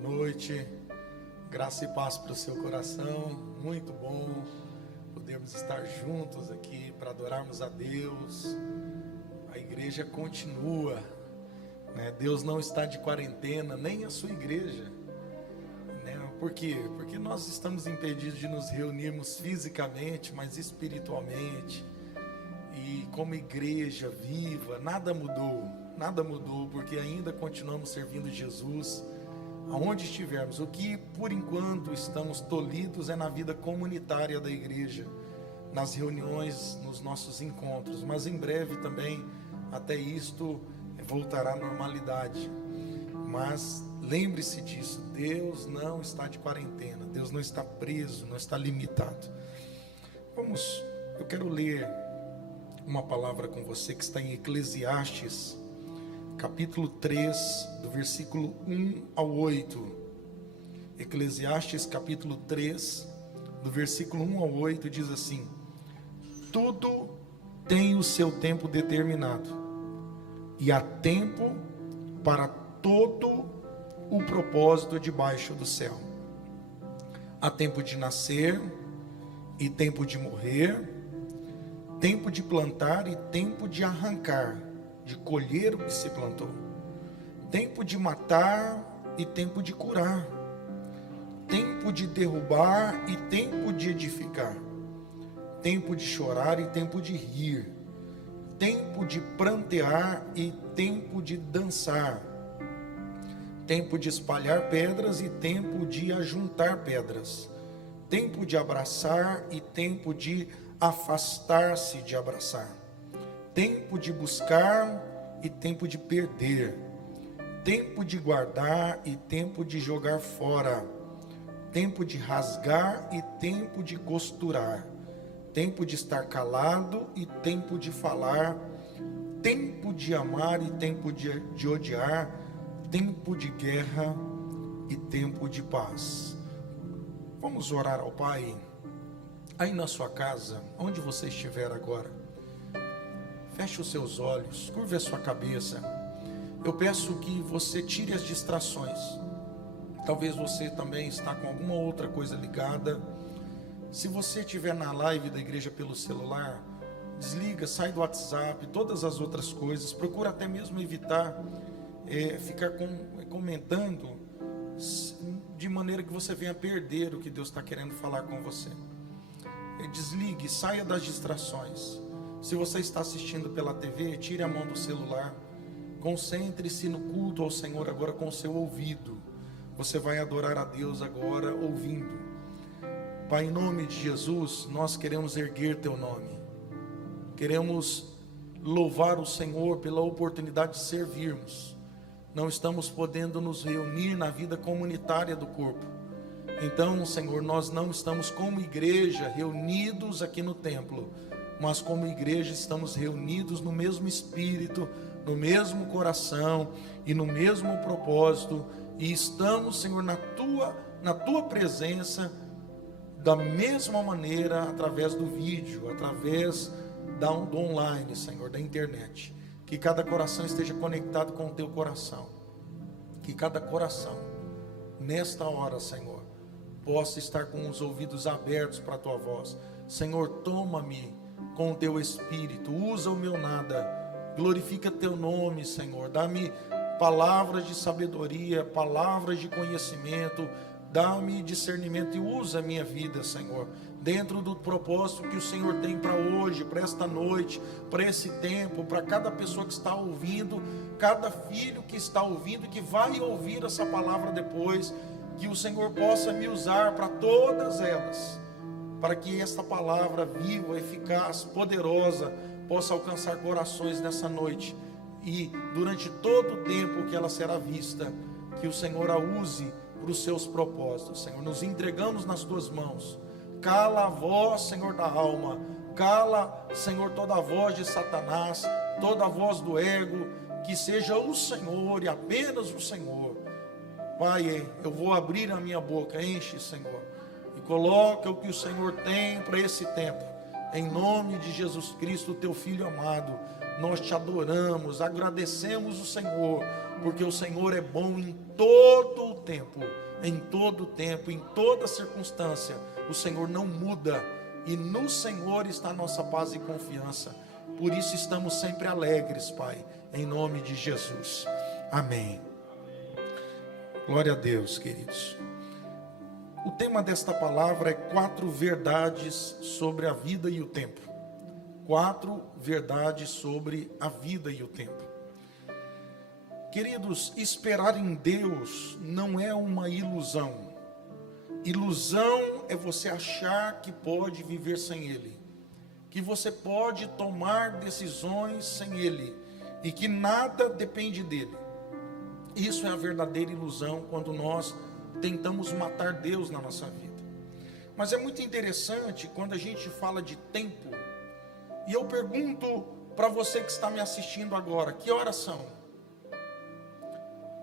Boa noite, graça e paz para o seu coração. Muito bom podermos estar juntos aqui para adorarmos a Deus. A igreja continua, né? Deus não está de quarentena, nem a sua igreja, né? Por quê? Porque nós estamos impedidos de nos reunirmos fisicamente, mas espiritualmente. E como igreja viva, nada mudou, porque ainda continuamos servindo Jesus aonde estivermos. O que por enquanto estamos tolhidos é na vida comunitária da igreja, nas reuniões, nos nossos encontros, mas em breve também até isto voltará à normalidade. Mas lembre-se disso, Deus não está de quarentena, Deus não está preso, não está limitado. Eu quero ler uma palavra com você que está em Eclesiastes, capítulo 3, do versículo 1 ao 8. Eclesiastes, capítulo 3, do versículo 1 ao 8, diz assim: tudo tem o seu tempo determinado, e há tempo para todo o propósito debaixo do céu. Há tempo de nascer e tempo de morrer, tempo de plantar e tempo de arrancar, de colher o que se plantou, tempo de matar e tempo de curar, tempo de derrubar e tempo de edificar, tempo de chorar e tempo de rir, tempo de prantear e tempo de dançar, tempo de espalhar pedras e tempo de ajuntar pedras, tempo de abraçar e tempo de afastar-se de abraçar, tempo de buscar e tempo de perder, tempo de guardar e tempo de jogar fora, tempo de rasgar e tempo de costurar, tempo de estar calado e tempo de falar, tempo de amar e tempo de odiar, tempo de guerra e tempo de paz. Vamos orar ao Pai. Aí na sua casa, onde você estiver agora, feche os seus olhos, curve a sua cabeça. Eu peço que você tire as distrações. Talvez você também está com alguma outra coisa ligada. Se você estiver na live da igreja pelo celular, desliga, sai do WhatsApp, todas as outras coisas. Procura até mesmo evitar ficar comentando, de maneira que você venha perder o que Deus está querendo falar com você. Desligue, saia das distrações. Se você está assistindo pela TV, tire a mão do celular. Concentre-se no culto ao Senhor agora com o seu ouvido. Você vai adorar a Deus agora ouvindo. Pai, em nome de Jesus, nós queremos erguer teu nome. Queremos louvar o Senhor pela oportunidade de servirmos. Não estamos podendo nos reunir na vida comunitária do corpo. Então, Senhor, nós não estamos como igreja reunidos aqui no templo, mas como igreja estamos reunidos no mesmo espírito, no mesmo coração e no mesmo propósito, e estamos, Senhor, na tua presença, da mesma maneira, através do vídeo, através do online, Senhor, da internet. Que cada coração esteja conectado com o teu coração, que cada coração, nesta hora, Senhor, possa estar com os ouvidos abertos para a tua voz. Senhor, toma-me com o teu espírito, usa o meu nada, glorifica teu nome, Senhor, dá-me palavras de sabedoria, palavras de conhecimento, dá-me discernimento e usa a minha vida, Senhor, dentro do propósito que o Senhor tem para hoje, para esta noite, para esse tempo, para cada pessoa que está ouvindo, cada filho que está ouvindo e que vai ouvir essa palavra depois, que o Senhor possa me usar para todas elas, para que esta palavra viva, eficaz, poderosa, possa alcançar corações nessa noite, e durante todo o tempo que ela será vista, que o Senhor a use para os seus propósitos. Senhor, nos entregamos nas tuas mãos. Cala a voz, Senhor, da alma, cala, Senhor, toda a voz de Satanás, toda a voz do ego, que seja o Senhor e apenas o Senhor. Pai, eu vou abrir a minha boca, enche, Senhor, e coloca o que o Senhor tem para esse tempo, em nome de Jesus Cristo, teu Filho amado. nós te adoramos, agradecemos o Senhor, porque o Senhor é bom em todo o tempo, em toda circunstância. O Senhor não muda, e no Senhor está a nossa paz e confiança. Por isso estamos sempre alegres, Pai, em nome de Jesus. Amém. Glória a Deus, queridos. O tema desta palavra é 4 verdades sobre a vida e o tempo. 4 verdades sobre a vida e o tempo. Queridos, esperar em Deus não é uma ilusão. Ilusão é você achar que pode viver sem Ele, que você pode tomar decisões sem Ele e que nada depende dele. Isso é a verdadeira ilusão quando nós tentamos matar Deus na nossa vida. Mas é muito interessante quando a gente fala de tempo, e eu pergunto para você que está me assistindo agora, que horas são?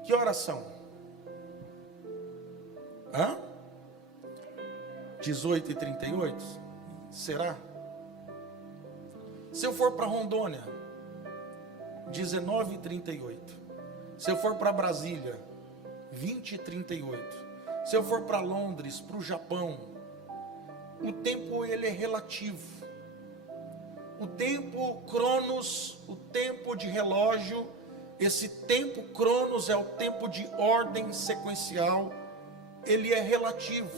Que horas são? 18h38? Será? Se eu for para Rondônia, 19h38. Se eu for para Brasília, 20h38. Se eu for para Londres, para o Japão, o tempo ele é relativo. O tempo cronos, o tempo de relógio, esse tempo cronos é o tempo de ordem sequencial, ele é relativo.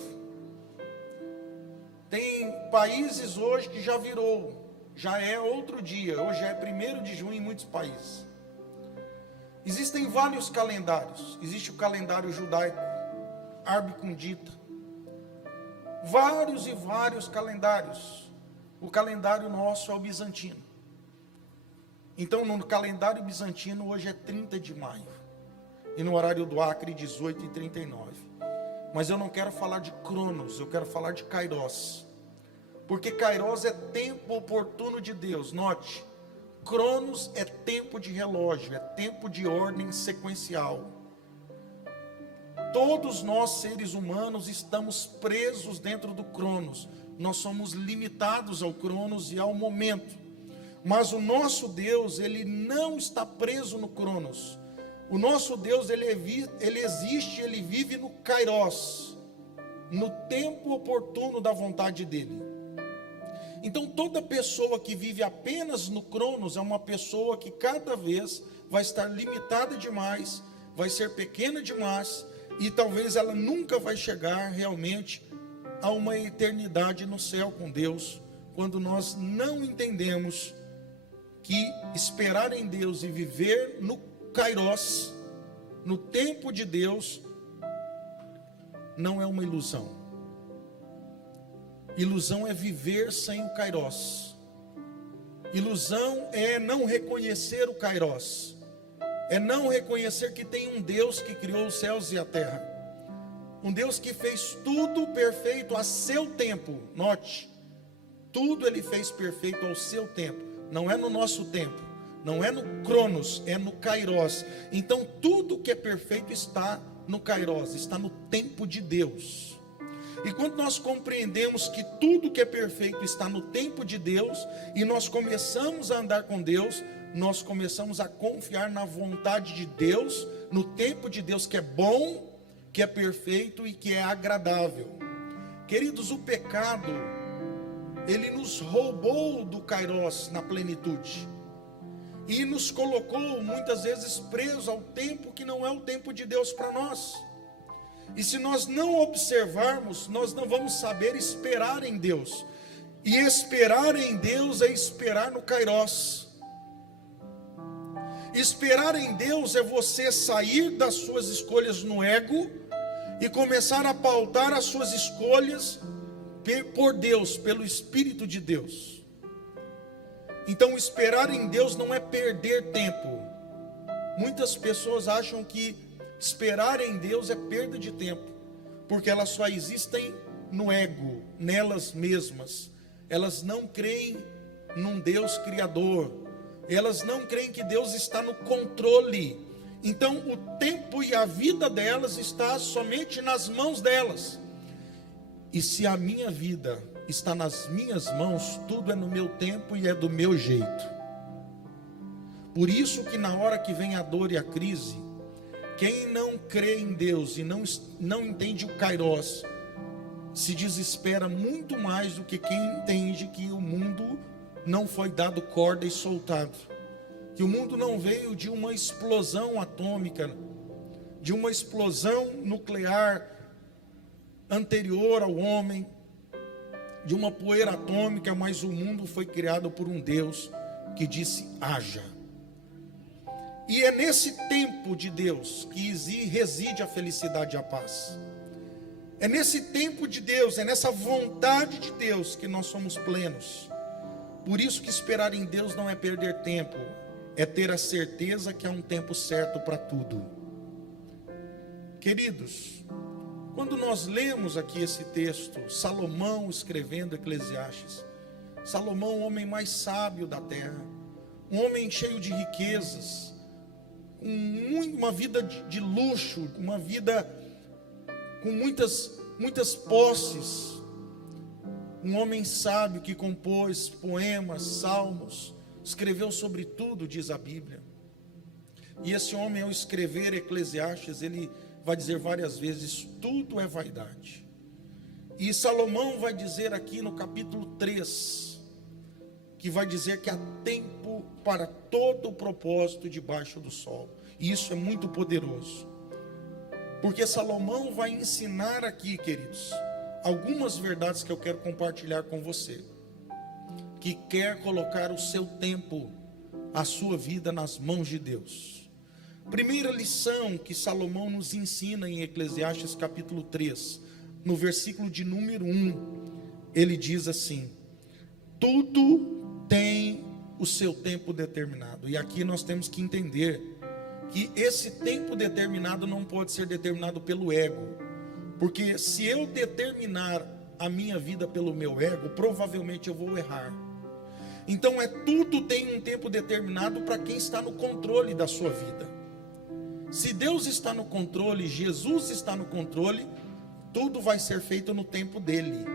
Tem países hoje que já virou, já é outro dia, hoje é 1º de junho em muitos países. Existem vários calendários, existe o calendário judaico, Arbicundita, vários e vários calendários. O calendário nosso é o bizantino. Então no calendário bizantino hoje é 30 de maio, e no horário do Acre 18h39. Mas eu não quero falar de cronos, eu quero falar de kairos, porque kairos é tempo oportuno de Deus. Note, cronos é tempo de relógio, é tempo de ordem sequencial. Todos nós seres humanos estamos presos dentro do cronos, nós somos limitados ao cronos e ao momento. Mas o nosso Deus, ele não está preso no cronos. O nosso Deus, ele existe, ele vive no kairos, no tempo oportuno da vontade dele. Então toda pessoa que vive apenas no cronos é uma pessoa que cada vez vai estar limitada demais, vai ser pequena demais, e talvez ela nunca vai chegar realmente a uma eternidade no céu com Deus, quando nós não entendemos que esperar em Deus e viver no kairos, no tempo de Deus, não é uma ilusão. Ilusão é viver sem o kairos. Ilusão é não reconhecer o kairos. É não reconhecer que tem um Deus que criou os céus e a terra. Um Deus que fez tudo perfeito a seu tempo. Note, tudo ele fez perfeito ao seu tempo. Não é no nosso tempo, não é no cronos, é no kairos. Então tudo que é perfeito está no kairos, está no tempo de Deus. E quando nós compreendemos que tudo que é perfeito está no tempo de Deus, e nós começamos a andar com Deus, nós começamos a confiar na vontade de Deus, no tempo de Deus que é bom, que é perfeito e que é agradável. Queridos, o pecado, ele nos roubou do kairos na plenitude, e nos colocou muitas vezes presos ao tempo que não é o tempo de Deus para nós. E se nós não observarmos, nós não vamos saber esperar em Deus. E esperar em Deus é esperar no kairos. Esperar em Deus é você sair das suas escolhas no ego e começar a pautar as suas escolhas por Deus, pelo Espírito de Deus. Então esperar em Deus não é perder tempo. Muitas pessoas acham que esperar em Deus é perda de tempo, porque elas só existem no ego, nelas mesmas. Elas não creem num Deus criador, elas não creem que Deus está no controle. Então o tempo e a vida delas está somente nas mãos delas. E se a minha vida está nas minhas mãos, tudo é no meu tempo e é do meu jeito. Por isso que na hora que vem a dor e a crise, quem não crê em Deus e não entende o Kairos, se desespera muito mais do que quem entende que o mundo não foi dado corda e soltado. Que o mundo não veio de uma explosão atômica, de uma explosão nuclear anterior ao homem, de uma poeira atômica, mas o mundo foi criado por um Deus que disse: haja. E é nesse tempo de Deus que reside a felicidade e a paz. É nesse tempo de Deus, é nessa vontade de Deus que nós somos plenos. Por isso que esperar em Deus não é perder tempo, é ter a certeza que há um tempo certo para tudo. Queridos, quando nós lemos aqui esse texto, Salomão escrevendo Eclesiastes, Salomão, o homem mais sábio da terra, um homem cheio de riquezas, com uma vida de luxo, uma vida com muitas posses, um homem sábio que compôs poemas, salmos, escreveu sobre tudo, diz a Bíblia. E esse homem, ao escrever Eclesiastes, ele vai dizer várias vezes: tudo é vaidade. E Salomão vai dizer aqui no capítulo 3, que vai dizer que há tempo para todo o propósito debaixo do sol. E isso é muito poderoso, porque Salomão vai ensinar aqui, queridos, algumas verdades que eu quero compartilhar com você, que quer colocar o seu tempo, a sua vida nas mãos de Deus. Primeira lição que Salomão nos ensina em Eclesiastes capítulo 3, no versículo de número 1, ele diz assim: tudo tem o seu tempo determinado. E aqui nós temos que entender que esse tempo determinado não pode ser determinado pelo ego, porque se eu determinar a minha vida pelo meu ego, provavelmente eu vou errar. Então tudo tem um tempo determinado para quem está no controle da sua vida. Se Deus está no controle, Jesus está no controle, tudo vai ser feito no tempo dele.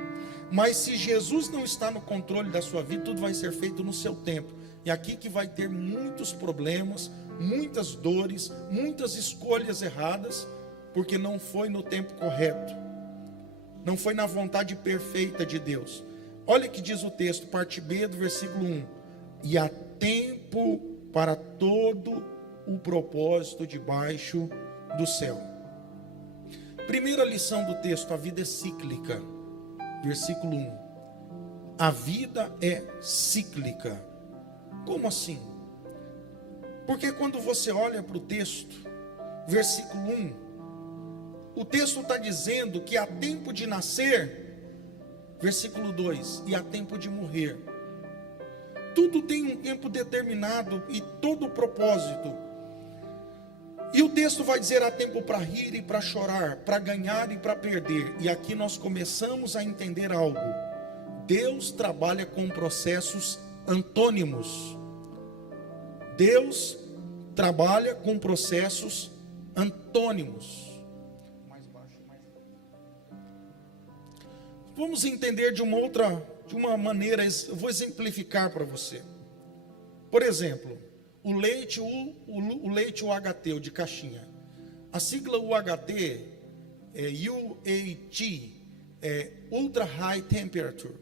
Mas se Jesus não está no controle da sua vida, tudo vai ser feito no seu tempo. E aqui que vai ter muitos problemas, muitas dores, muitas escolhas erradas, porque não foi no tempo correto, não foi na vontade perfeita de Deus. Olha que diz o texto, parte B do versículo 1: e há tempo para todo o propósito debaixo do céu. Primeira lição do texto: a vida é cíclica. Versículo 1: a vida é cíclica. Como assim? Porque quando você olha para o texto, versículo 1, o texto está dizendo que há tempo de nascer, versículo 2, e há tempo de morrer. Tudo tem um tempo determinado e todo o propósito. E o texto vai dizer: há tempo para rir e para chorar, para ganhar e para perder. E aqui nós começamos a entender algo. Deus trabalha com processos antônimos. Deus trabalha com processos antônimos. Mais baixo, mais. Vamos entender de uma maneira, eu vou exemplificar para você. Por exemplo, o leite UHT, o de caixinha. A sigla UHT é UHT, é Ultra High Temperature,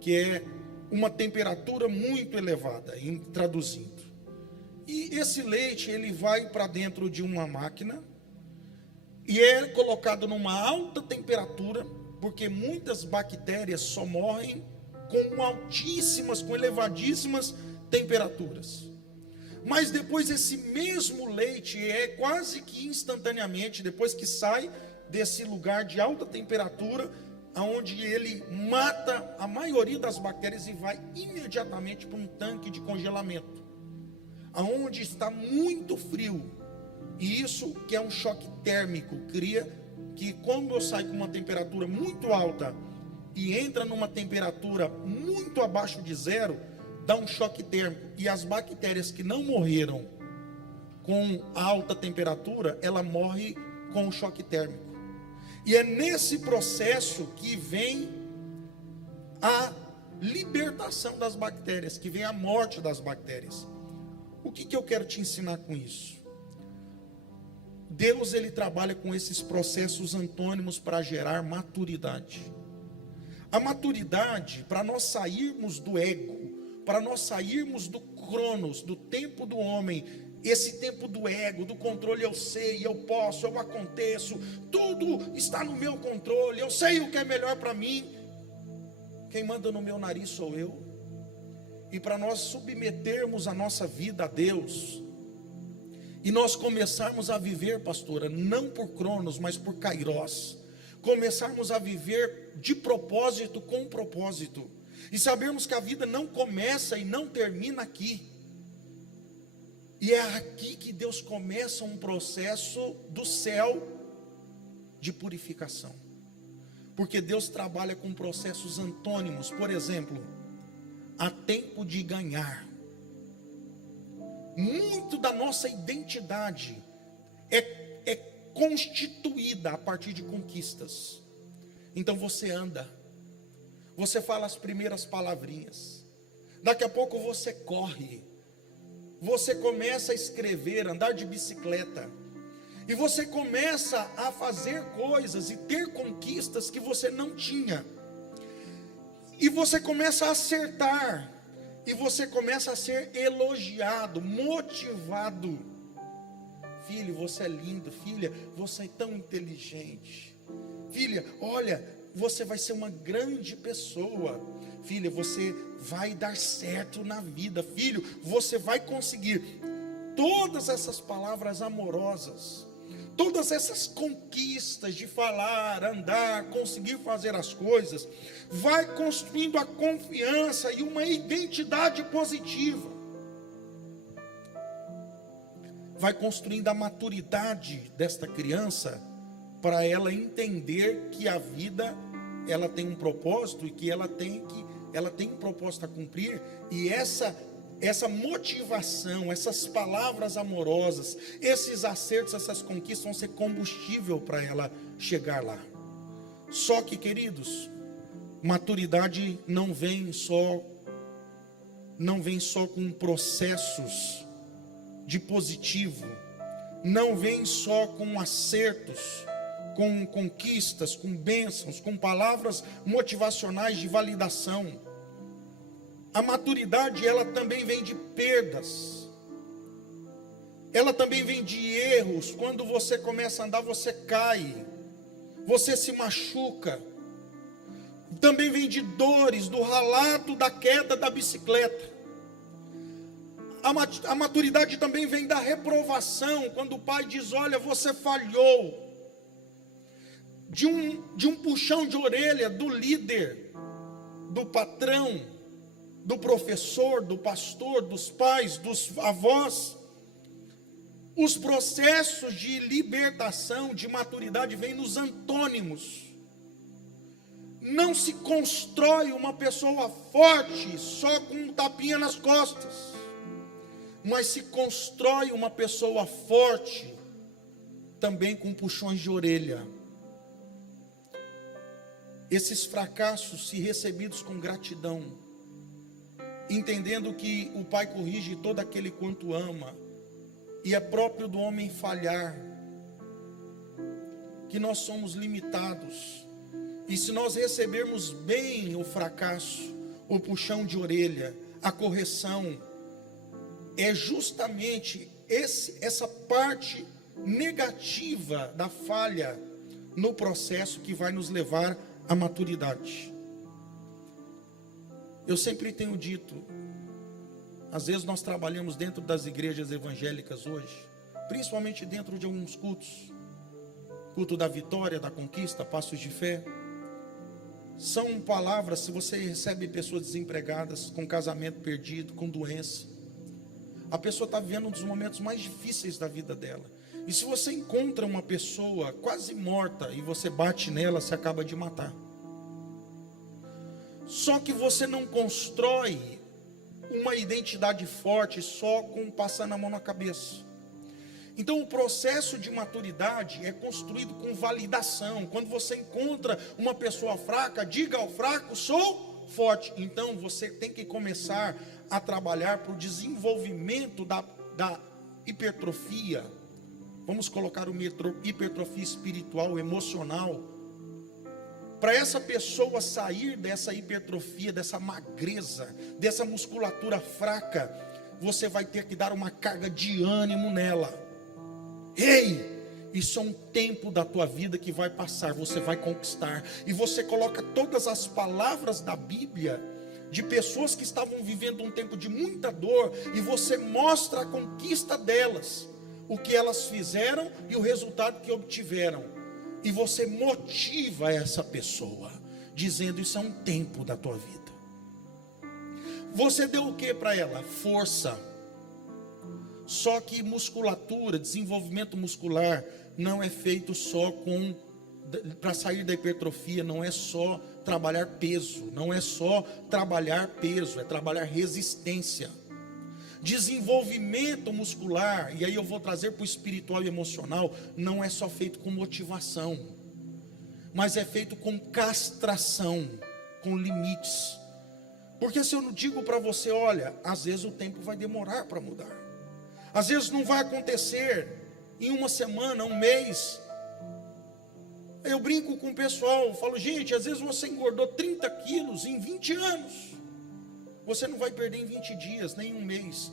que é uma temperatura muito elevada, traduzindo. E esse leite, ele vai para dentro de uma máquina e é colocado numa alta temperatura, porque muitas bactérias só morrem com elevadíssimas temperaturas. Mas depois esse mesmo leite é quase que instantaneamente, depois que sai desse lugar de alta temperatura, aonde ele mata a maioria das bactérias e vai imediatamente para um tanque de congelamento, aonde está muito frio. E isso que é um choque térmico, cria que quando eu saio com uma temperatura muito alta e entra numa temperatura muito abaixo de zero, dá um choque térmico. E as bactérias que não morreram com alta temperatura, ela morre com o choque térmico. E é nesse processo que vem a libertação das bactérias, que vem a morte das bactérias. O que eu quero te ensinar com isso? Deus, ele trabalha com esses processos antônimos para gerar maturidade. A maturidade, para nós sairmos do ego, para nós sairmos do cronos, do tempo do homem, esse tempo do ego, do controle, eu sei, eu posso, eu aconteço, tudo está no meu controle, eu sei o que é melhor para mim. Quem manda no meu nariz sou eu. E para nós submetermos a nossa vida a Deus, e nós começarmos a viver, pastora, não por cronos, mas por kairos, começarmos a viver de propósito com propósito, e sabermos que a vida não começa e não termina aqui, e é aqui que Deus começa um processo do céu de purificação, porque Deus trabalha com processos antônimos. Por exemplo, há tempo de ganhar. Muito da nossa identidade é constituída a partir de conquistas. Então você anda, você fala as primeiras palavrinhas, daqui a pouco você corre, você começa a escrever, andar de bicicleta, e você começa a fazer coisas e ter conquistas que você não tinha, e você começa a acertar, e você começa a ser elogiado, motivado. Filho, você é lindo. Filha, você é tão inteligente. Filha, olha, você vai ser uma grande pessoa. Filha, você vai dar certo na vida. Filho, você vai conseguir. Todas essas palavras amorosas, todas essas conquistas de falar, andar, conseguir fazer as coisas, vai construindo a confiança e uma identidade positiva. Vai construindo a maturidade desta criança, para ela entender que a vida, ela tem um propósito, e que ela tem um propósito a cumprir, e essa motivação, essas palavras amorosas, esses acertos, essas conquistas vão ser combustível para ela chegar lá. Só que, queridos, maturidade não vem só com processos de positivo, não vem só com acertos, com conquistas, com bênçãos, com palavras motivacionais de validação. A maturidade, ela também vem de perdas, ela também vem de erros. Quando você começa a andar, você cai, você se machuca. Também vem de dores, do ralato da queda da bicicleta. A maturidade também vem da reprovação, quando o pai diz: olha, você falhou. De um puxão de orelha do líder, do patrão, do professor, do pastor, dos pais, dos avós. Os processos de libertação, de maturidade, vêm nos antônimos. Não se constrói uma pessoa forte só com um tapinha nas costas, mas se constrói uma pessoa forte também com puxões de orelha. Esses fracassos, se recebidos com gratidão, entendendo que o Pai corrige todo aquele quanto ama, e é próprio do homem falhar, que nós somos limitados, e se nós recebermos bem o fracasso, o puxão de orelha, a correção, é justamente essa parte negativa da falha no processo que vai nos levar à maturidade. Eu sempre tenho dito, às vezes nós trabalhamos dentro das igrejas evangélicas hoje, principalmente dentro de alguns cultos, culto da vitória, da conquista, passos de fé. São palavras, se você recebe pessoas desempregadas, com casamento perdido, com doença, a pessoa está vivendo um dos momentos mais difíceis da vida dela. E se você encontra uma pessoa quase morta e você bate nela, você acaba de matar. Só que você não constrói uma identidade forte só com passando a mão na cabeça. Então o processo de maturidade é construído com validação. Quando você encontra uma pessoa fraca, diga ao fraco: sou forte. Então você tem que começar a trabalhar para o desenvolvimento da hipertrofia, vamos colocar uma hipertrofia espiritual, emocional, para essa pessoa sair dessa hipertrofia, dessa magreza, dessa musculatura fraca, você vai ter que dar uma carga de ânimo nela. Ei, isso é um tempo da tua vida que vai passar, você vai conquistar. E você coloca todas as palavras da Bíblia, de pessoas que estavam vivendo um tempo de muita dor, e você mostra a conquista delas, o que elas fizeram e o resultado que obtiveram. E você motiva essa pessoa, dizendo: isso é um tempo da tua vida. Você deu o que para ela? Força. Só que musculatura, desenvolvimento muscular, não é feito só para sair da hipertrofia, não é só trabalhar peso, não é só trabalhar peso, é trabalhar resistência. Desenvolvimento muscular, e aí eu vou trazer para o espiritual e emocional, não é só feito com motivação, mas é feito com castração, com limites. Porque se eu não digo para você: olha, às vezes o tempo vai demorar para mudar, às vezes não vai acontecer em uma semana, um mês. Eu brinco com o pessoal, falo: gente, às vezes você engordou 30 quilos em 20 anos, você não vai perder em 20 dias, nem um mês.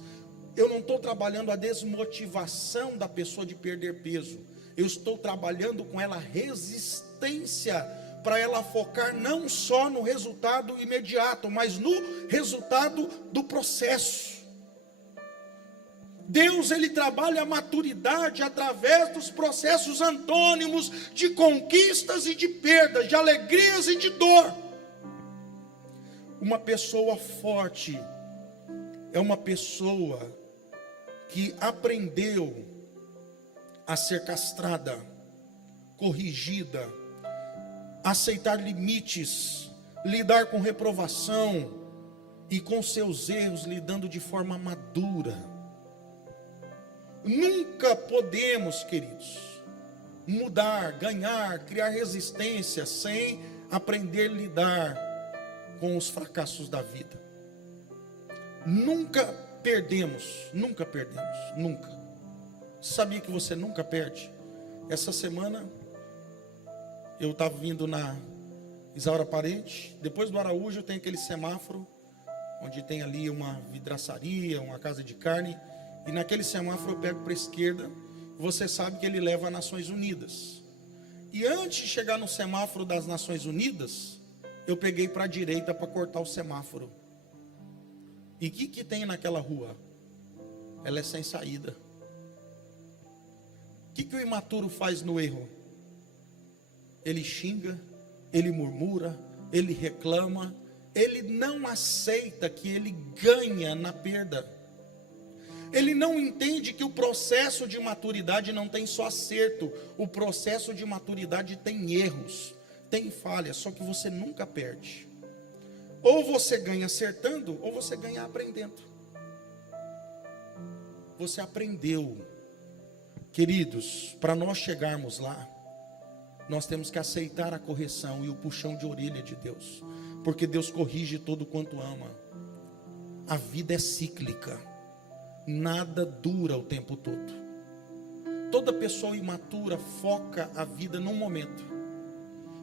Eu não estou trabalhando a desmotivação da pessoa de perder peso, eu estou trabalhando com ela resistência, para ela focar não só no resultado imediato, mas no resultado do processo. Deus, ele trabalha a maturidade através dos processos antônimos de conquistas e de perdas, de alegrias e de dor. Uma pessoa forte é uma pessoa que aprendeu a ser castrada, corrigida, aceitar limites, lidar com reprovação e com seus erros, lidando de forma madura. Nunca podemos, queridos, mudar, ganhar, criar resistência sem aprender a lidar com os fracassos da vida. Nunca perdemos, nunca. Sabia que você nunca perde? Essa semana eu estava vindo na Isaura Parente, depois do Araújo tem aquele semáforo, onde tem ali uma vidraçaria, uma casa de carne, e naquele semáforo eu pego para a esquerda, você sabe que ele leva a Nações Unidas. E antes de chegar no semáforo das Nações Unidas, eu peguei para a direita para cortar o semáforo. E o que tem naquela rua? Ela é sem saída. O que o imaturo faz no erro? Ele xinga, ele murmura, ele reclama, ele não aceita que ele ganha na perda. Ele não entende que o processo de maturidade não tem só acerto, o processo de maturidade tem erros, tem falhas, só que você nunca perde. Ou você ganha acertando, ou você ganha aprendendo. Você aprendeu. Queridos, para nós chegarmos lá, nós temos que aceitar a correção e o puxão de orelha de Deus, porque Deus corrige todo quanto ama. A vida é cíclica, nada dura o tempo todo. Toda pessoa imatura foca a vida num momento,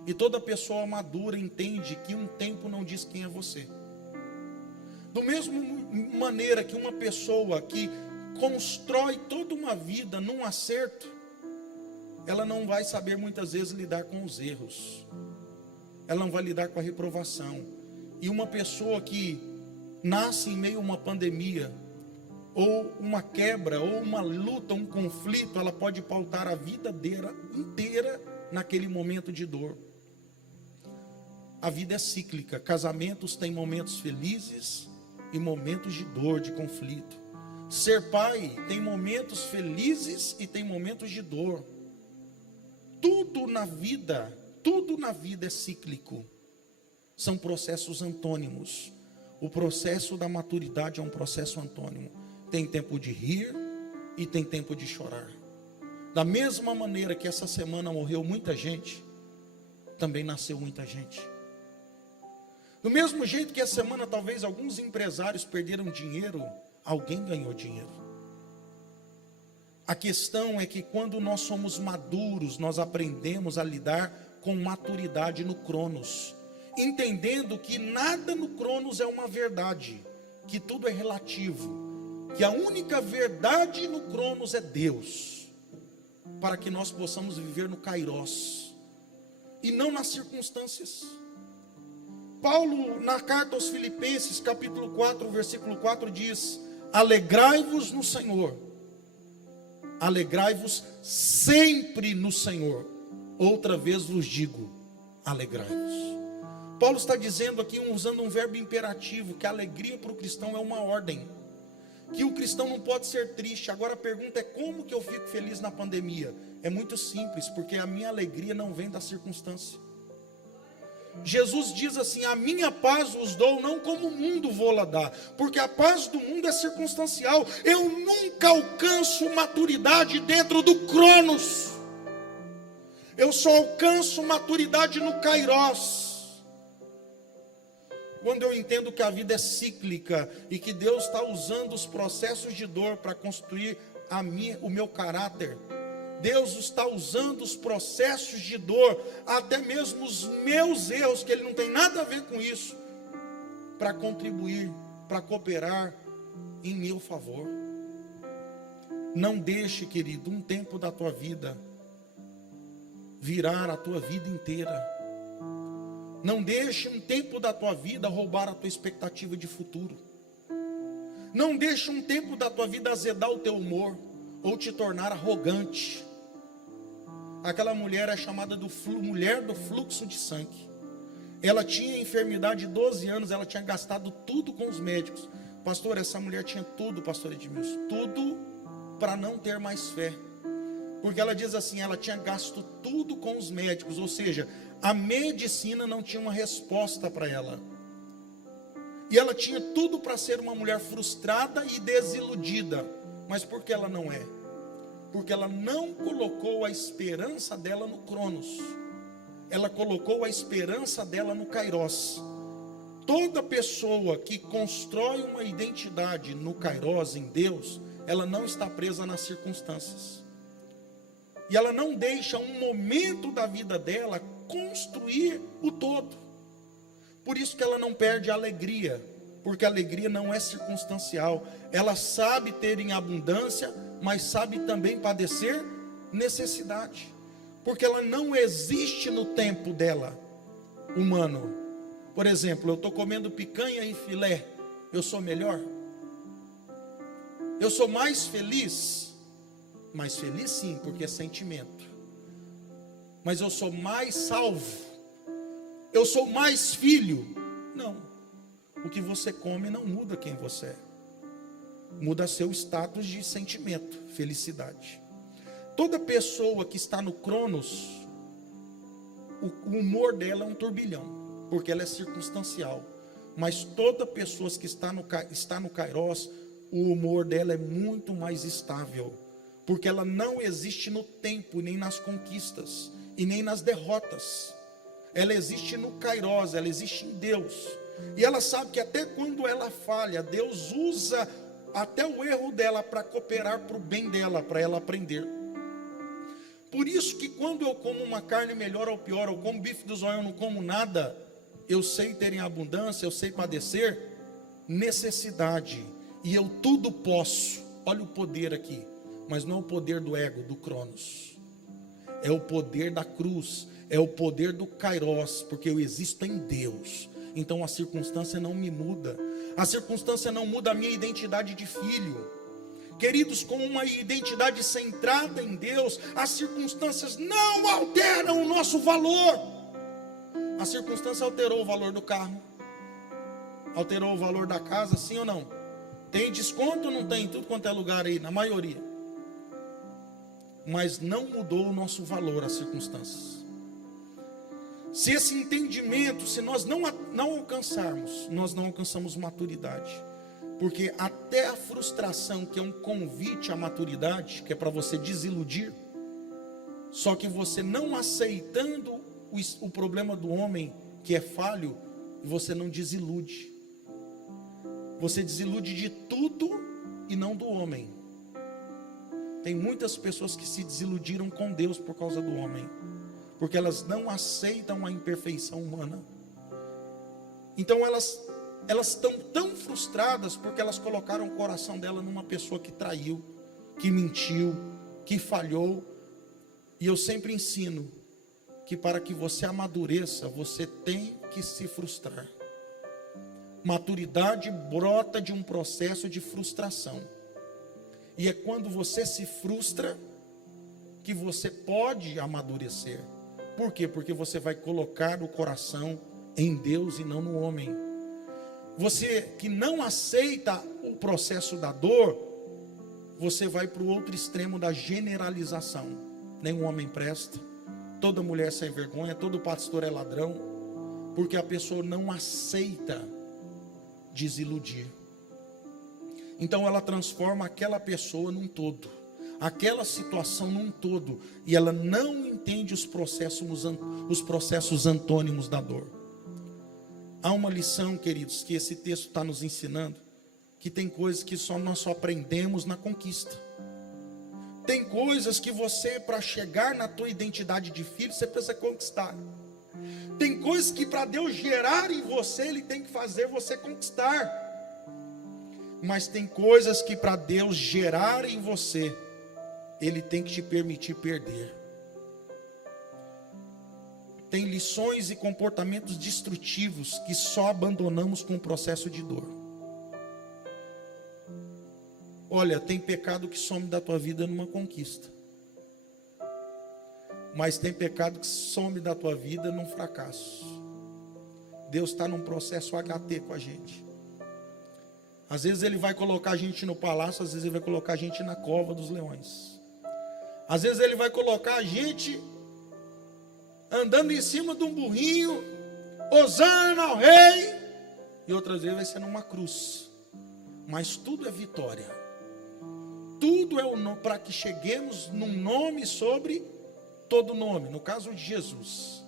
e toda pessoa madura entende que um tempo não diz quem é você. Do mesmo maneira que uma pessoa que constrói toda uma vida num acerto, ela não vai saber muitas vezes lidar com os erros, ela não vai lidar com a reprovação. E uma pessoa que nasce em meio a uma pandemia, ou uma quebra, ou uma luta, um conflito, ela pode pautar a vida dela inteira naquele momento de dor. A vida é cíclica, casamentos têm momentos felizes e momentos de dor, de conflito. Ser pai tem momentos felizes e tem momentos de dor. Tudo na vida é cíclico. São processos antônimos. O processo da maturidade é um processo antônimo. Tem tempo de rir e tem tempo de chorar. Da mesma maneira que essa semana morreu muita gente, também nasceu muita gente. Do mesmo jeito que essa semana talvez alguns empresários perderam dinheiro, alguém ganhou dinheiro. A questão é que quando nós somos maduros, nós aprendemos a lidar com maturidade no Cronos, entendendo que nada no Cronos é uma verdade, que tudo é relativo, que a única verdade no Cronos é Deus, para que nós possamos viver no Kairos e não nas circunstâncias. Paulo, na carta aos Filipenses, capítulo 4, versículo 4, diz: alegrai-vos no Senhor, alegrai-vos sempre no Senhor. Outra vez vos digo, alegrai-vos. Paulo está dizendo aqui, usando um verbo imperativo, que a alegria para o cristão é uma ordem, que o cristão não pode ser triste. Agora a pergunta é: como que eu fico feliz na pandemia? É muito simples, porque a minha alegria não vem da circunstância. Jesus diz assim: a minha paz vos dou, não como o mundo vou-la dar, porque a paz do mundo é circunstancial. Eu nunca alcanço maturidade dentro do Cronos, eu só alcanço maturidade no Kairos, quando eu entendo que a vida é cíclica e que Deus está usando os processos de dor para construir o meu caráter. Deus está usando os processos de dor, até mesmo os meus erros, que Ele não tem nada a ver com isso, para contribuir, para cooperar em meu favor. Não deixe, querido, um tempo da tua vida virar a tua vida inteira. Não deixe um tempo da tua vida roubar a tua expectativa de futuro. Não deixe um tempo da tua vida azedar o teu humor ou te tornar arrogante. Aquela mulher é chamada mulher do fluxo de sangue. Ela tinha enfermidade de 12 anos, ela tinha gastado tudo com os médicos. Pastor, essa mulher tinha tudo, pastor Edmilson, tudo para não ter mais fé. Porque ela diz assim, ela tinha gasto tudo com os médicos, ou seja, a medicina não tinha uma resposta para ela. E ela tinha tudo para ser uma mulher frustrada e desiludida. Mas por que ela não é? Porque ela não colocou a esperança dela no Cronos. Ela colocou a esperança dela no Kairos. Toda pessoa que constrói uma identidade no Kairos, em Deus, ela não está presa nas circunstâncias. E ela não deixa um momento da vida dela construir o todo. Por isso que ela não perde a alegria, porque a alegria não é circunstancial. Ela sabe ter em abundância, mas sabe também padecer necessidade, porque ela não existe no tempo dela, humano. Por exemplo, eu estou comendo picanha e filé, eu sou melhor? Eu sou mais feliz? Mais feliz sim, porque é sentimento. Mas eu sou mais salvo? Eu sou mais filho? Não. O que você come não muda quem você é. Muda seu status de sentimento, felicidade. Toda pessoa que está no Cronos, o humor dela é um turbilhão, porque ela é circunstancial. Mas toda pessoa que está no Kairos, o humor dela é muito mais estável, porque ela não existe no tempo, nem nas conquistas, e nem nas derrotas. Ela existe no Kairos, ela existe em Deus. E ela sabe que até quando ela falha, Deus usa até o erro dela para cooperar para o bem dela, para ela aprender. Por isso que quando eu como uma carne melhor ou pior, eu como bife do zoião, eu não como nada, eu sei ter em abundância, eu sei padecer necessidade, e eu tudo posso. Olha o poder aqui, mas não é o poder do ego, do Cronos, é o poder da cruz, é o poder do Kairos, porque eu existo em Deus. Então a circunstância não me muda, a circunstância não muda a minha identidade de filho. Queridos, com uma identidade centrada em Deus, as circunstâncias não alteram o nosso valor. A circunstância alterou o valor do carro, alterou o valor da casa, sim ou não? Tem desconto ou não tem? Em tudo quanto é lugar aí, na maioria. Mas não mudou o nosso valor, as circunstâncias. Se esse entendimento, se nós não alcançarmos, nós não alcançamos maturidade. Porque até a frustração, que é um convite à maturidade, que é para você desiludir, só que você não aceitando o problema do homem, que é falho, você não desilude. Você desilude de tudo e não do homem. Tem muitas pessoas que se desiludiram com Deus por causa do homem, porque elas não aceitam a imperfeição humana. Então elas estão tão frustradas porque elas colocaram o coração dela numa pessoa que traiu, que mentiu, que falhou. E eu sempre ensino que para que você amadureça, você tem que se frustrar. Maturidade brota de um processo de frustração. E é quando você se frustra que você pode amadurecer. Por quê? Porque você vai colocar o coração em Deus e não no homem. Você que não aceita o processo da dor, você vai para o outro extremo da generalização. Nenhum homem presta, toda mulher sem vergonha, todo pastor é ladrão, porque a pessoa não aceita desiludir. Então ela transforma aquela pessoa num todo, aquela situação num todo, e ela não entende os processos antônimos da dor. Há uma lição, queridos, que esse texto está nos ensinando, que tem coisas que nós só aprendemos na conquista. Tem coisas que você, para chegar na tua identidade de filho, você precisa conquistar. Tem coisas que para Deus gerar em você, Ele tem que fazer você conquistar. Mas tem coisas que para Deus gerar em você, Ele tem que te permitir perder. Tem lições e comportamentos destrutivos que só abandonamos com o processo de dor. Olha, tem pecado que some da tua vida numa conquista. Mas tem pecado que some da tua vida num fracasso. Deus está num processo HT com a gente. Às vezes Ele vai colocar a gente no palácio, às vezes Ele vai colocar a gente na cova dos leões. Às vezes Ele vai colocar a gente andando em cima de um burrinho, hosana ao rei, e outras vezes vai ser numa cruz. Mas tudo é vitória. Tudo é para que cheguemos num nome sobre todo nome, no caso de Jesus.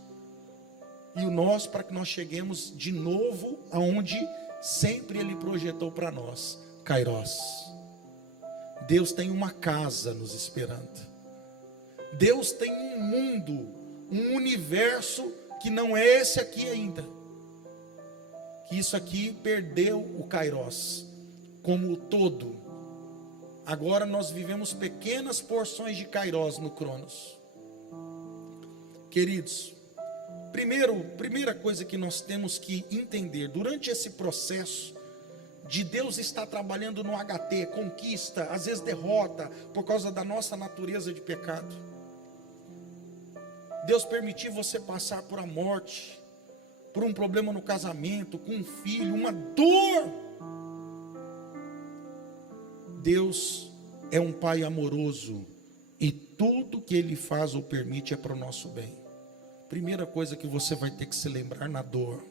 E o nosso para que nós cheguemos de novo aonde sempre Ele projetou para nós, Kairos. Deus tem uma casa nos esperando. Deus tem um mundo, um universo que não é esse aqui ainda. Que isso aqui perdeu o Kairos como o todo. Agora nós vivemos pequenas porções de Kairos no Cronos. Queridos, primeira coisa que nós temos que entender, durante esse processo de Deus estar trabalhando no HT, conquista, às vezes derrota, por causa da nossa natureza de pecado. Deus permitir você passar por a morte, por um problema no casamento, com um filho, uma dor. Deus é um Pai amoroso e tudo que Ele faz ou permite é para o nosso bem. Primeira coisa que você vai ter que se lembrar na dor: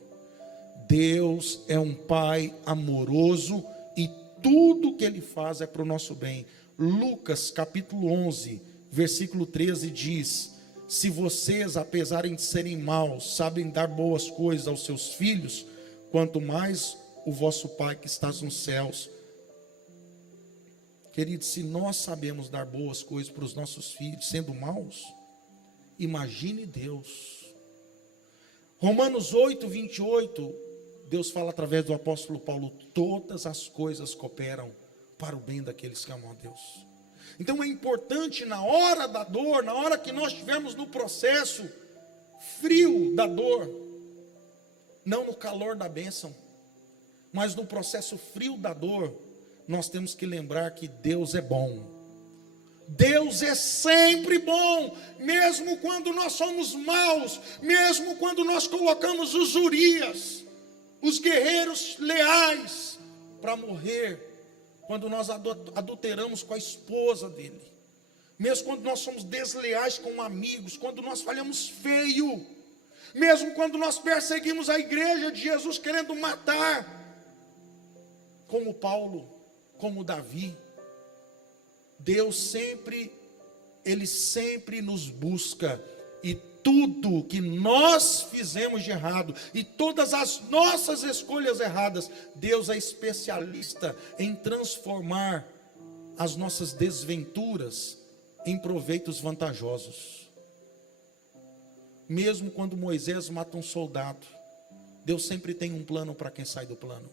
Deus é um Pai amoroso e tudo que Ele faz é para o nosso bem. Lucas capítulo 11, versículo 13 diz: se vocês, apesar de serem maus, sabem dar boas coisas aos seus filhos, quanto mais o vosso Pai que está nos céus. Queridos, se nós sabemos dar boas coisas para os nossos filhos, sendo maus, imagine Deus. Romanos 8, 28, Deus fala através do apóstolo Paulo: todas as coisas cooperam para o bem daqueles que amam a Deus. Então é importante na hora da dor, na hora que nós estivermos no processo frio da dor, não no calor da bênção, mas no processo frio da dor, nós temos que lembrar que Deus é bom. Deus é sempre bom, mesmo quando nós somos maus, mesmo quando nós colocamos os Urias, os guerreiros leais, para morrer, quando nós adulteramos com a esposa dele, mesmo quando nós somos desleais com amigos, quando nós falhamos feio, mesmo quando nós perseguimos a igreja de Jesus querendo matar, como Paulo, como Davi, Deus sempre, Ele sempre nos busca, e tudo que nós fizemos de errado, e todas as nossas escolhas erradas, Deus é especialista em transformar as nossas desventuras em proveitos vantajosos. Mesmo quando Moisés mata um soldado, Deus sempre tem um plano para quem sai do plano.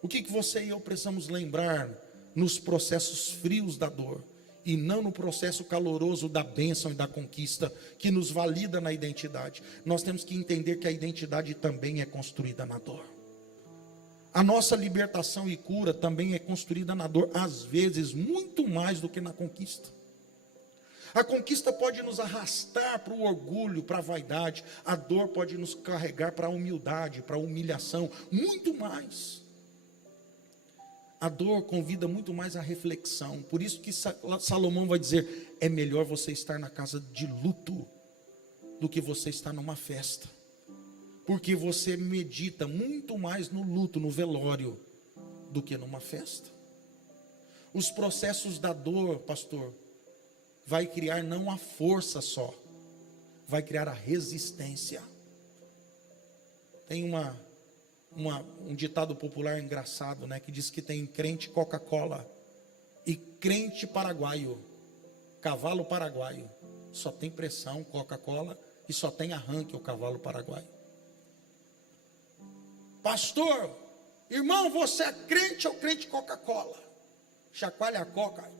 O que você e eu precisamos lembrar nos processos frios da dor, e não no processo caloroso da bênção e da conquista, que nos valida na identidade? Nós temos que entender que a identidade também é construída na dor. A nossa libertação e cura também é construída na dor, às vezes muito mais do que na conquista. A conquista pode nos arrastar para o orgulho, para a vaidade. A dor pode nos carregar para a humildade, para a humilhação, muito mais. A dor convida muito mais à reflexão. Por isso que Salomão vai dizer: é melhor você estar na casa de luto do que você estar numa festa. Porque você medita muito mais no luto, no velório, do que numa festa. Os processos da dor, pastor, vai criar não a força só, vai criar a resistência. Tem um ditado popular engraçado, né, que diz que tem crente Coca-Cola e crente paraguaio, cavalo paraguaio. Só tem pressão Coca-Cola e só tem arranque o cavalo paraguaio. Pastor, irmão, você é crente ou crente Coca-Cola? Chacoalha a coca,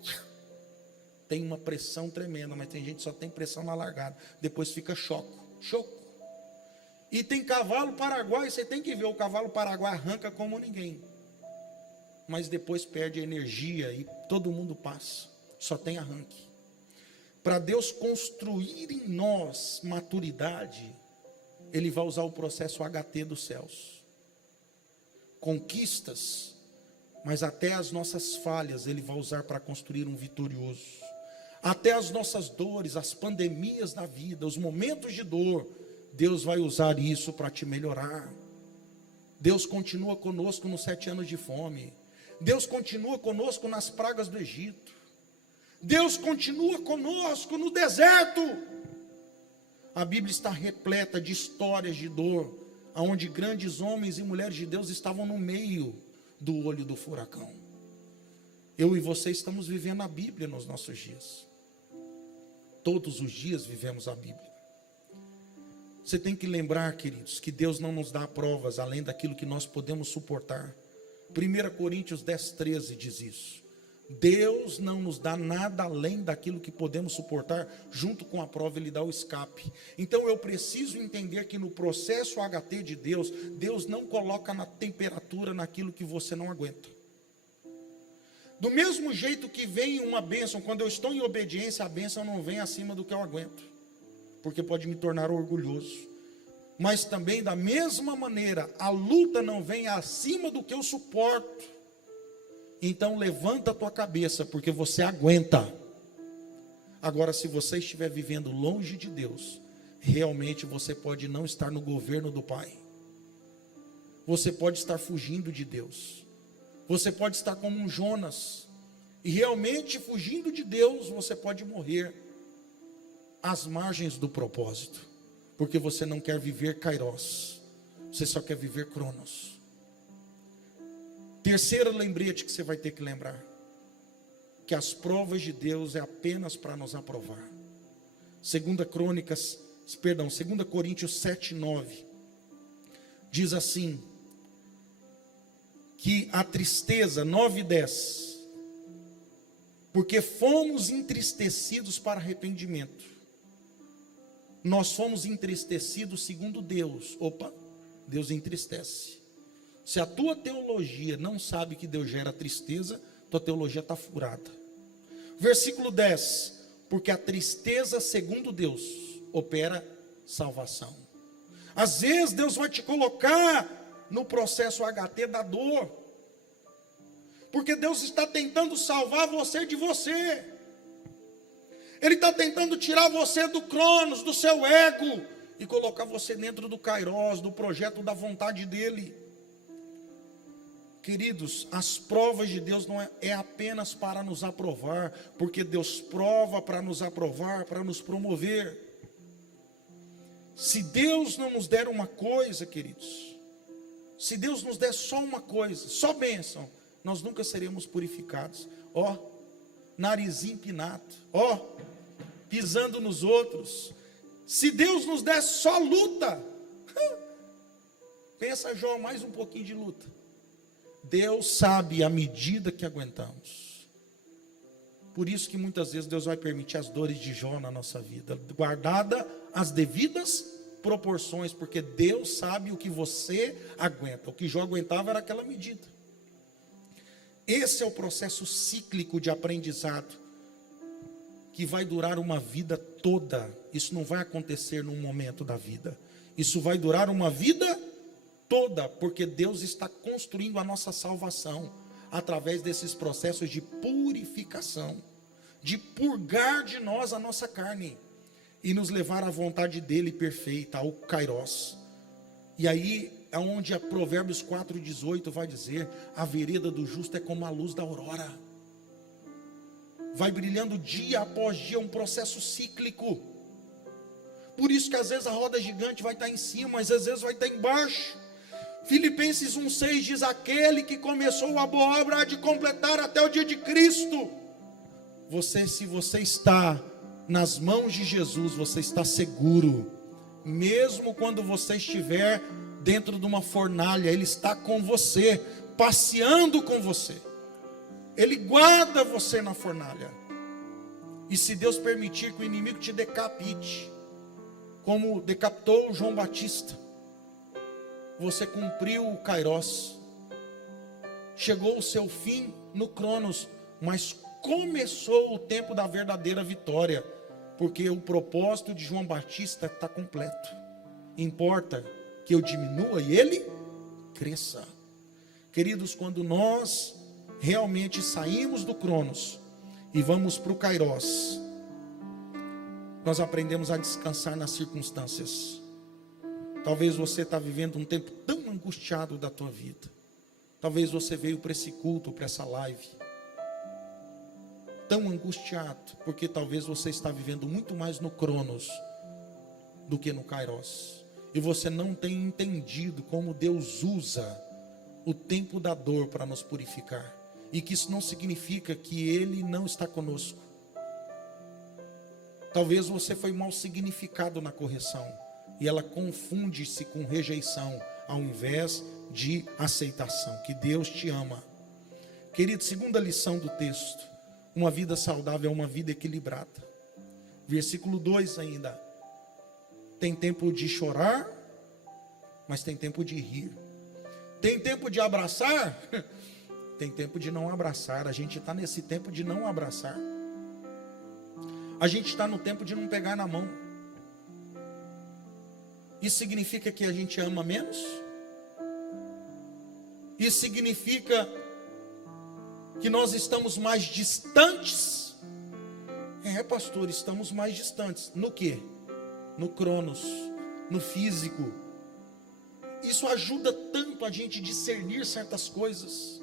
tem uma pressão tremenda, mas tem gente que só tem pressão na largada, depois fica choco. E tem cavalo paraguaio, você tem que ver, o cavalo paraguaio arranca como ninguém, mas depois perde a energia e todo mundo passa, só tem arranque. Para Deus construir em nós maturidade, Ele vai usar o processo HT dos céus. Conquistas, mas até as nossas falhas Ele vai usar para construir um vitorioso. Até as nossas dores, as pandemias da vida, os momentos de dor, Deus vai usar isso para te melhorar. Deus continua conosco nos 7 anos de fome. Deus continua conosco nas pragas do Egito. Deus continua conosco no deserto. A Bíblia está repleta de histórias de dor, onde grandes homens e mulheres de Deus estavam no meio do olho do furacão. Eu e você estamos vivendo a Bíblia nos nossos dias. Todos os dias vivemos a Bíblia. Você tem que lembrar, queridos, que Deus não nos dá provas além daquilo que nós podemos suportar. 1 Coríntios 10:13 diz isso. Deus não nos dá nada além daquilo que podemos suportar. Junto com a prova Ele dá o escape. Então eu preciso entender que no processo HT de Deus, Deus não coloca na temperatura naquilo que você não aguenta. Do mesmo jeito que vem uma bênção, quando eu estou em obediência, a bênção não vem acima do que eu aguento, porque pode me tornar orgulhoso. Mas também da mesma maneira, a luta não vem acima do que eu suporto. Então levanta a tua cabeça, porque você aguenta. Agora, se você estiver vivendo longe de Deus, realmente você pode não estar no governo do Pai. Você pode estar fugindo de Deus. Você pode estar como um Jonas. E realmente fugindo de Deus, você pode morrer às margens do propósito. Porque você não quer viver Kairos. Você só quer viver Cronos. Terceiro lembrete que você vai ter que lembrar: que as provas de Deus é apenas para nos aprovar. 2 Coríntios 7:9 diz assim, que a tristeza, 9:10, porque fomos entristecidos para arrependimento. Nós fomos entristecidos segundo Deus. Opa, Deus entristece. Se a tua teologia não sabe que Deus gera tristeza, tua teologia está furada. Versículo 10, porque a tristeza segundo Deus opera salvação. Às vezes Deus vai te colocar no processo HT da dor, porque Deus está tentando salvar você de você. Ele está tentando tirar você do Cronos, do seu ego, e colocar você dentro do Kairos, do projeto da vontade dEle. Queridos, as provas de Deus não é apenas para nos aprovar, porque Deus prova para nos aprovar, para nos promover. Se Deus não nos der uma coisa, queridos, se Deus nos der só uma coisa, só bênção, nós nunca seremos purificados. narizinho empinado, pisando nos outros. Se Deus nos der só luta, pensa Jó, mais um pouquinho de luta. Deus sabe a medida que aguentamos. Por isso que muitas vezes Deus vai permitir as dores de Jó na nossa vida, guardada as devidas proporções, porque Deus sabe o que você aguenta. O que Jó aguentava era aquela medida. Esse é o processo cíclico de aprendizado, que vai durar uma vida toda. Isso não vai acontecer num momento da vida. Isso vai durar uma vida toda, porque Deus está construindo a nossa salvação através desses processos de purificação, de purgar de nós a nossa carne e nos levar à vontade dele perfeita, ao Kairos. E aí é onde a Provérbios 4,18 vai dizer: a vereda do justo é como a luz da aurora. Vai brilhando dia após dia, um processo cíclico. Por isso que às vezes a roda gigante vai estar em cima, mas às vezes vai estar embaixo. Filipenses 1,6 diz: aquele que começou a boa obra há de completar até o dia de Cristo. Se você está nas mãos de Jesus, você está seguro. Mesmo quando você estiver dentro de uma fornalha, Ele está com você, passeando com você. Ele guarda você na fornalha. E se Deus permitir que o inimigo te decapite, como decapitou João Batista, você cumpriu o Kairos. Chegou o seu fim no Cronos, mas começou o tempo da verdadeira vitória, porque o propósito de João Batista está completo. Importa que eu diminua e ele cresça. Queridos, quando nós realmente saímos do Cronos e vamos para o Kairos, nós aprendemos a descansar nas circunstâncias. Talvez você está vivendo um tempo tão angustiado da tua vida. Talvez você veio para esse culto, para essa live, tão angustiado, porque talvez você está vivendo muito mais no Cronos do que no Kairos. E você não tem entendido como Deus usa o tempo da dor para nos purificar. E que isso não significa que Ele não está conosco. Talvez você foi mal significado na correção, e ela confunde-se com rejeição, ao invés de aceitação. Que Deus te ama. Querido, segunda lição do texto: uma vida saudável é uma vida equilibrada. Versículo 2 ainda: tem tempo de chorar, mas tem tempo de rir. Tem tempo de abraçar, tem tempo de não abraçar. A gente está nesse tempo de não abraçar. A gente está no tempo de não pegar na mão. Isso significa que a gente ama menos? Isso significa que nós estamos mais distantes? Pastor, estamos mais distantes. No quê? No Cronos, no físico. Isso ajuda tanto a gente discernir certas coisas.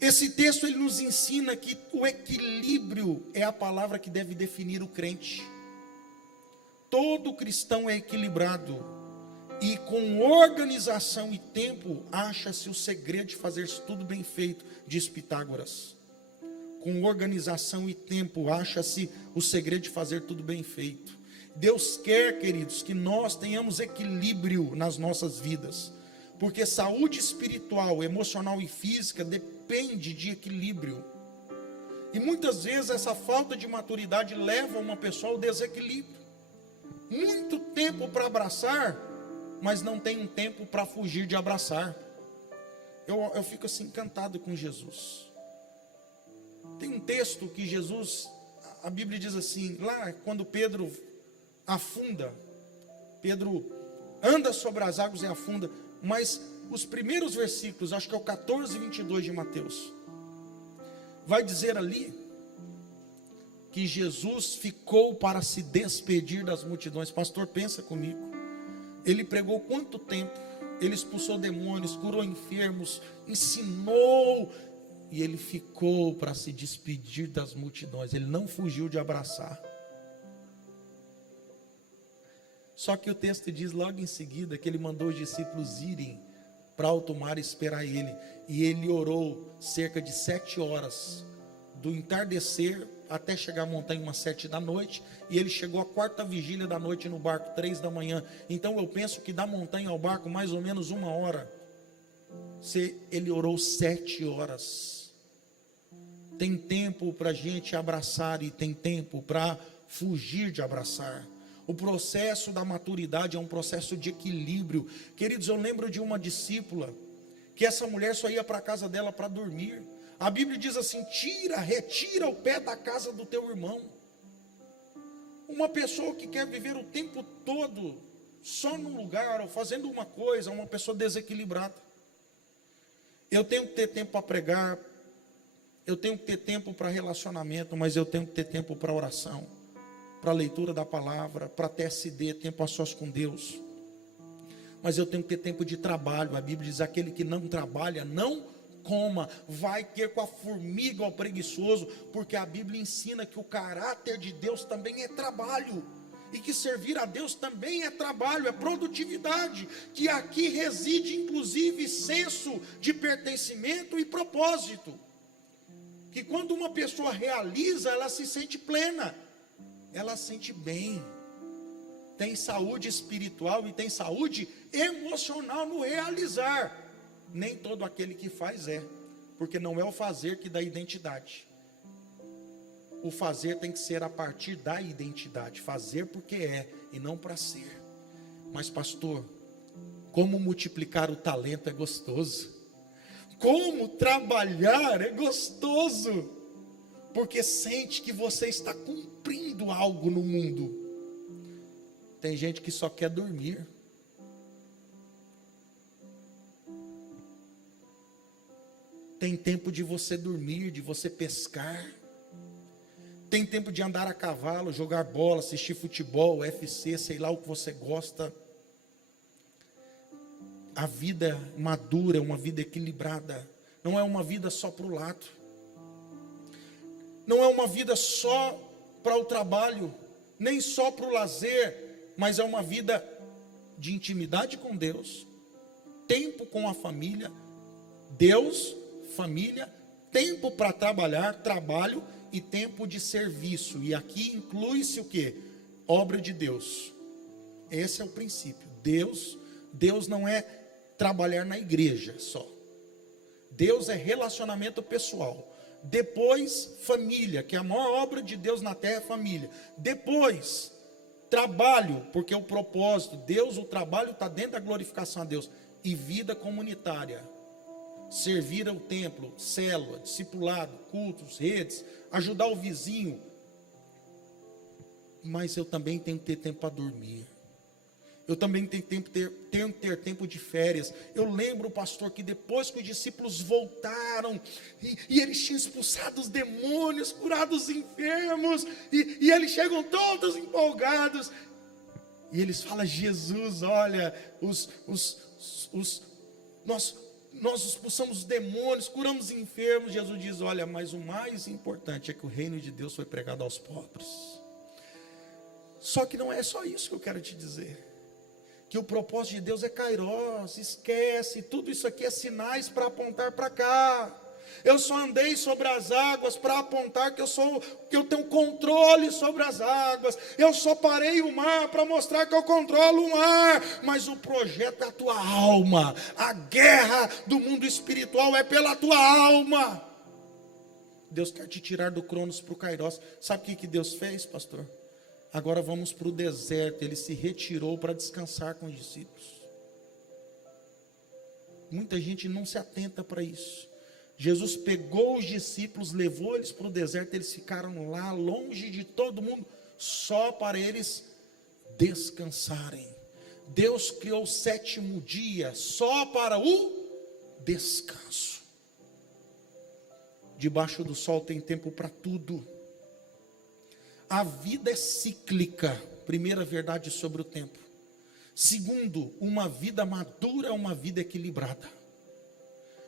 Esse texto ele nos ensina que o equilíbrio é a palavra que deve definir o crente. Todo cristão é equilibrado, e com organização e tempo acha-se o segredo de fazer tudo bem feito, diz Pitágoras. Com organização e tempo acha-se o segredo de fazer tudo bem feito. Deus quer, queridos, que nós tenhamos equilíbrio nas nossas vidas, porque saúde espiritual, emocional e física depende de equilíbrio. E muitas vezes essa falta de maturidade leva uma pessoa ao desequilíbrio. Muito tempo para abraçar, mas não tem um tempo para fugir de abraçar. Eu fico assim encantado com Jesus. Tem um texto que Jesus, a Bíblia diz assim, lá quando Pedro afunda, Pedro anda sobre as águas e afunda, mas os primeiros versículos, acho que é o 14 e 22 de Mateus, vai dizer ali que Jesus ficou para se despedir das multidões. Pastor, pensa comigo, ele pregou quanto tempo? Ele expulsou demônios, curou enfermos, ensinou, e ele ficou para se despedir das multidões. Ele não fugiu de abraçar. Só que o texto diz logo em seguida que ele mandou os discípulos irem para alto mar esperar ele. E ele orou cerca de 7 horas do entardecer até chegar à montanha umas 7 da noite, e ele chegou à 4ª vigília da noite no barco, 3 da manhã. Então eu penso que da montanha ao barco mais ou menos 1 hora. Ele orou 7 horas. Tem tempo para a gente abraçar e tem tempo para fugir de abraçar. O processo da maturidade é um processo de equilíbrio. Queridos, eu lembro de uma discípula, que essa mulher só ia para a casa dela para dormir. A Bíblia diz assim: retira o pé da casa do teu irmão. Uma pessoa que quer viver o tempo todo só num lugar, ou fazendo uma coisa, uma pessoa desequilibrada. Eu tenho que ter tempo para pregar, eu tenho que ter tempo para relacionamento, mas eu tenho que ter tempo para oração, para leitura da palavra, para TSD, tempo a sós com Deus. Mas eu tenho que ter tempo de trabalho. A Bíblia diz: aquele que não trabalha, não coma. Vai ter com a formiga ao preguiçoso, porque a Bíblia ensina que o caráter de Deus também é trabalho, e que servir a Deus também é trabalho, é produtividade, que aqui reside inclusive senso de pertencimento e propósito, que quando uma pessoa realiza, ela se sente plena, ela se sente bem, tem saúde espiritual e tem saúde emocional no realizar. Nem todo aquele que faz porque não é o fazer que dá identidade. O fazer tem que ser a partir da identidade, fazer porque e não para ser. Mas pastor, como multiplicar o talento é gostoso, como trabalhar é gostoso, porque sente que você está cumprindo algo no mundo. Tem gente que só quer dormir. Tem tempo de você dormir, de você pescar. Tem tempo de andar a cavalo, jogar bola, assistir futebol, UFC, sei lá o que você gosta. A vida madura é uma vida equilibrada. Não é uma vida só para o lado. Não é uma vida só para o trabalho, nem só para o lazer, mas é uma vida de intimidade com Deus, tempo com a família, Deus, família, tempo para trabalhar, trabalho e tempo de serviço. E aqui inclui-se o quê? Obra de Deus. Esse é o princípio. Deus não é trabalhar na igreja só. Deus é relacionamento pessoal. Depois, família, que é a maior obra de Deus na terra é família. Depois, trabalho, porque o propósito, o trabalho está dentro da glorificação a Deus. E vida comunitária. Servir ao templo, célula, discipulado, cultos, redes, ajudar o vizinho. Mas eu também tenho que ter tempo para dormir. Eu também tenho que ter tempo de férias. Eu lembro, pastor, que depois que os discípulos voltaram, e eles tinham expulsado os demônios, curado os enfermos, e eles chegam todos empolgados, e eles falam: Jesus, olha, nós expulsamos os demônios, curamos os enfermos. Jesus diz: olha, mas o mais importante é que o reino de Deus foi pregado aos pobres. Só que não é só isso que eu quero te dizer. Que o propósito de Deus é kairós, esquece, tudo isso aqui é sinais para apontar para cá. Eu só andei sobre as águas para apontar que eu tenho controle sobre as águas. Eu só parei o mar para mostrar que eu controlo o mar. Mas o projeto é a tua alma. A guerra do mundo espiritual é pela tua alma. Deus quer te tirar do Cronos para o kairós. Sabe o que Deus fez, pastor? Agora vamos para o deserto. Ele se retirou para descansar com os discípulos. Muita gente não se atenta para isso. Jesus pegou os discípulos, levou eles para o deserto. Eles ficaram lá, longe de todo mundo, só para eles descansarem. Deus criou o 7º dia só para o descanso. Debaixo do sol tem tempo para tudo. A vida é cíclica. Primeira verdade sobre o tempo. Segundo, uma vida madura é uma vida equilibrada.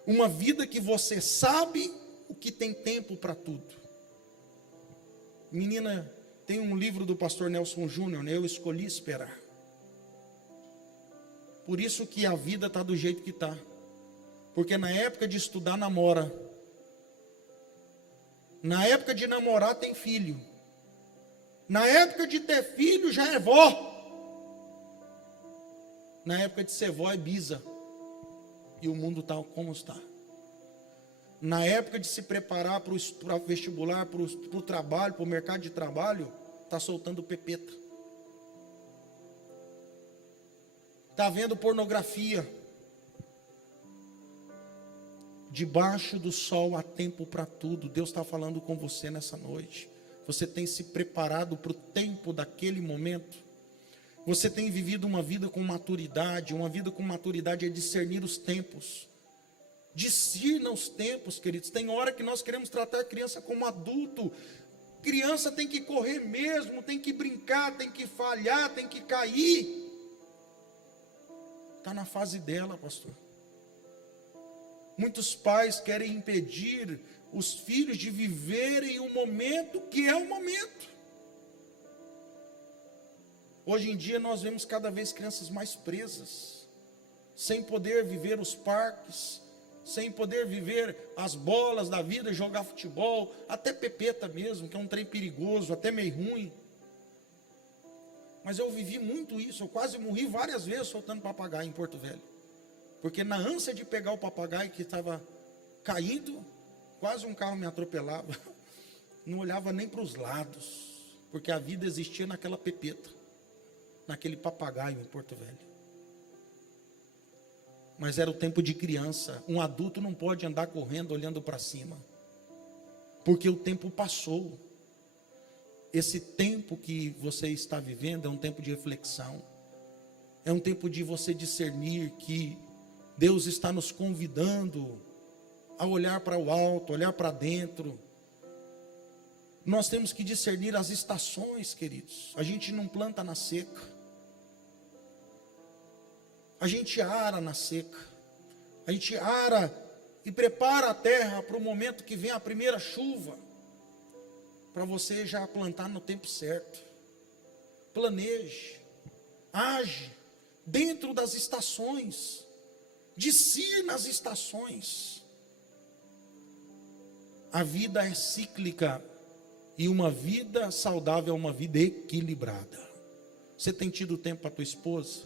Uma vida que você sabe o que tem tempo para tudo. Menina, tem um livro do pastor Nelson Júnior, né? Eu escolhi esperar. Por isso que a vida está do jeito que está. Porque na época de estudar, namora. Na época de namorar tem filho. Na época de ter filho já é vó. Na época de ser vó é bisa. E o mundo está como está. Na época de se preparar para o vestibular, para o trabalho, para o mercado de trabalho, está soltando pepeta. Está vendo pornografia. Debaixo do sol há tempo para tudo. Deus está falando com você nessa noite. Você tem se preparado para o tempo daquele momento? Você tem vivido uma vida com maturidade? Uma vida com maturidade é discernir os tempos. Discirna os tempos, queridos. Tem hora que nós queremos tratar a criança como adulto. Criança tem que correr mesmo, tem que brincar, tem que falhar, tem que cair. Está na fase dela, pastor. Muitos pais querem impedir os filhos de viverem o momento que é o momento. Hoje em dia nós vemos cada vez crianças mais presas, sem poder viver os parques, sem poder viver as bolas da vida, jogar futebol, até pepeta mesmo, que é um trem perigoso, até meio ruim. Mas eu vivi muito isso, eu quase morri várias vezes soltando papagaio em Porto Velho. Porque na ânsia de pegar o papagaio que estava caindo, quase um carro me atropelava. Não olhava nem para os lados, porque a vida existia naquela pepeta, naquele papagaio em Porto Velho. Mas era o tempo de criança. Um adulto não pode andar correndo olhando para cima, porque o tempo passou. Esse tempo que você está vivendo é um tempo de reflexão. É um tempo de você discernir que Deus está nos convidando a olhar para o alto, olhar para dentro. Nós temos que discernir as estações, queridos. A gente não planta na seca. A gente ara na seca. A gente ara e prepara a terra para o momento que vem a primeira chuva, para você já plantar no tempo certo. Planeje, age dentro das estações. Discirna as estações. A vida é cíclica e uma vida saudável é uma vida equilibrada. Você tem tido tempo para a tua esposa?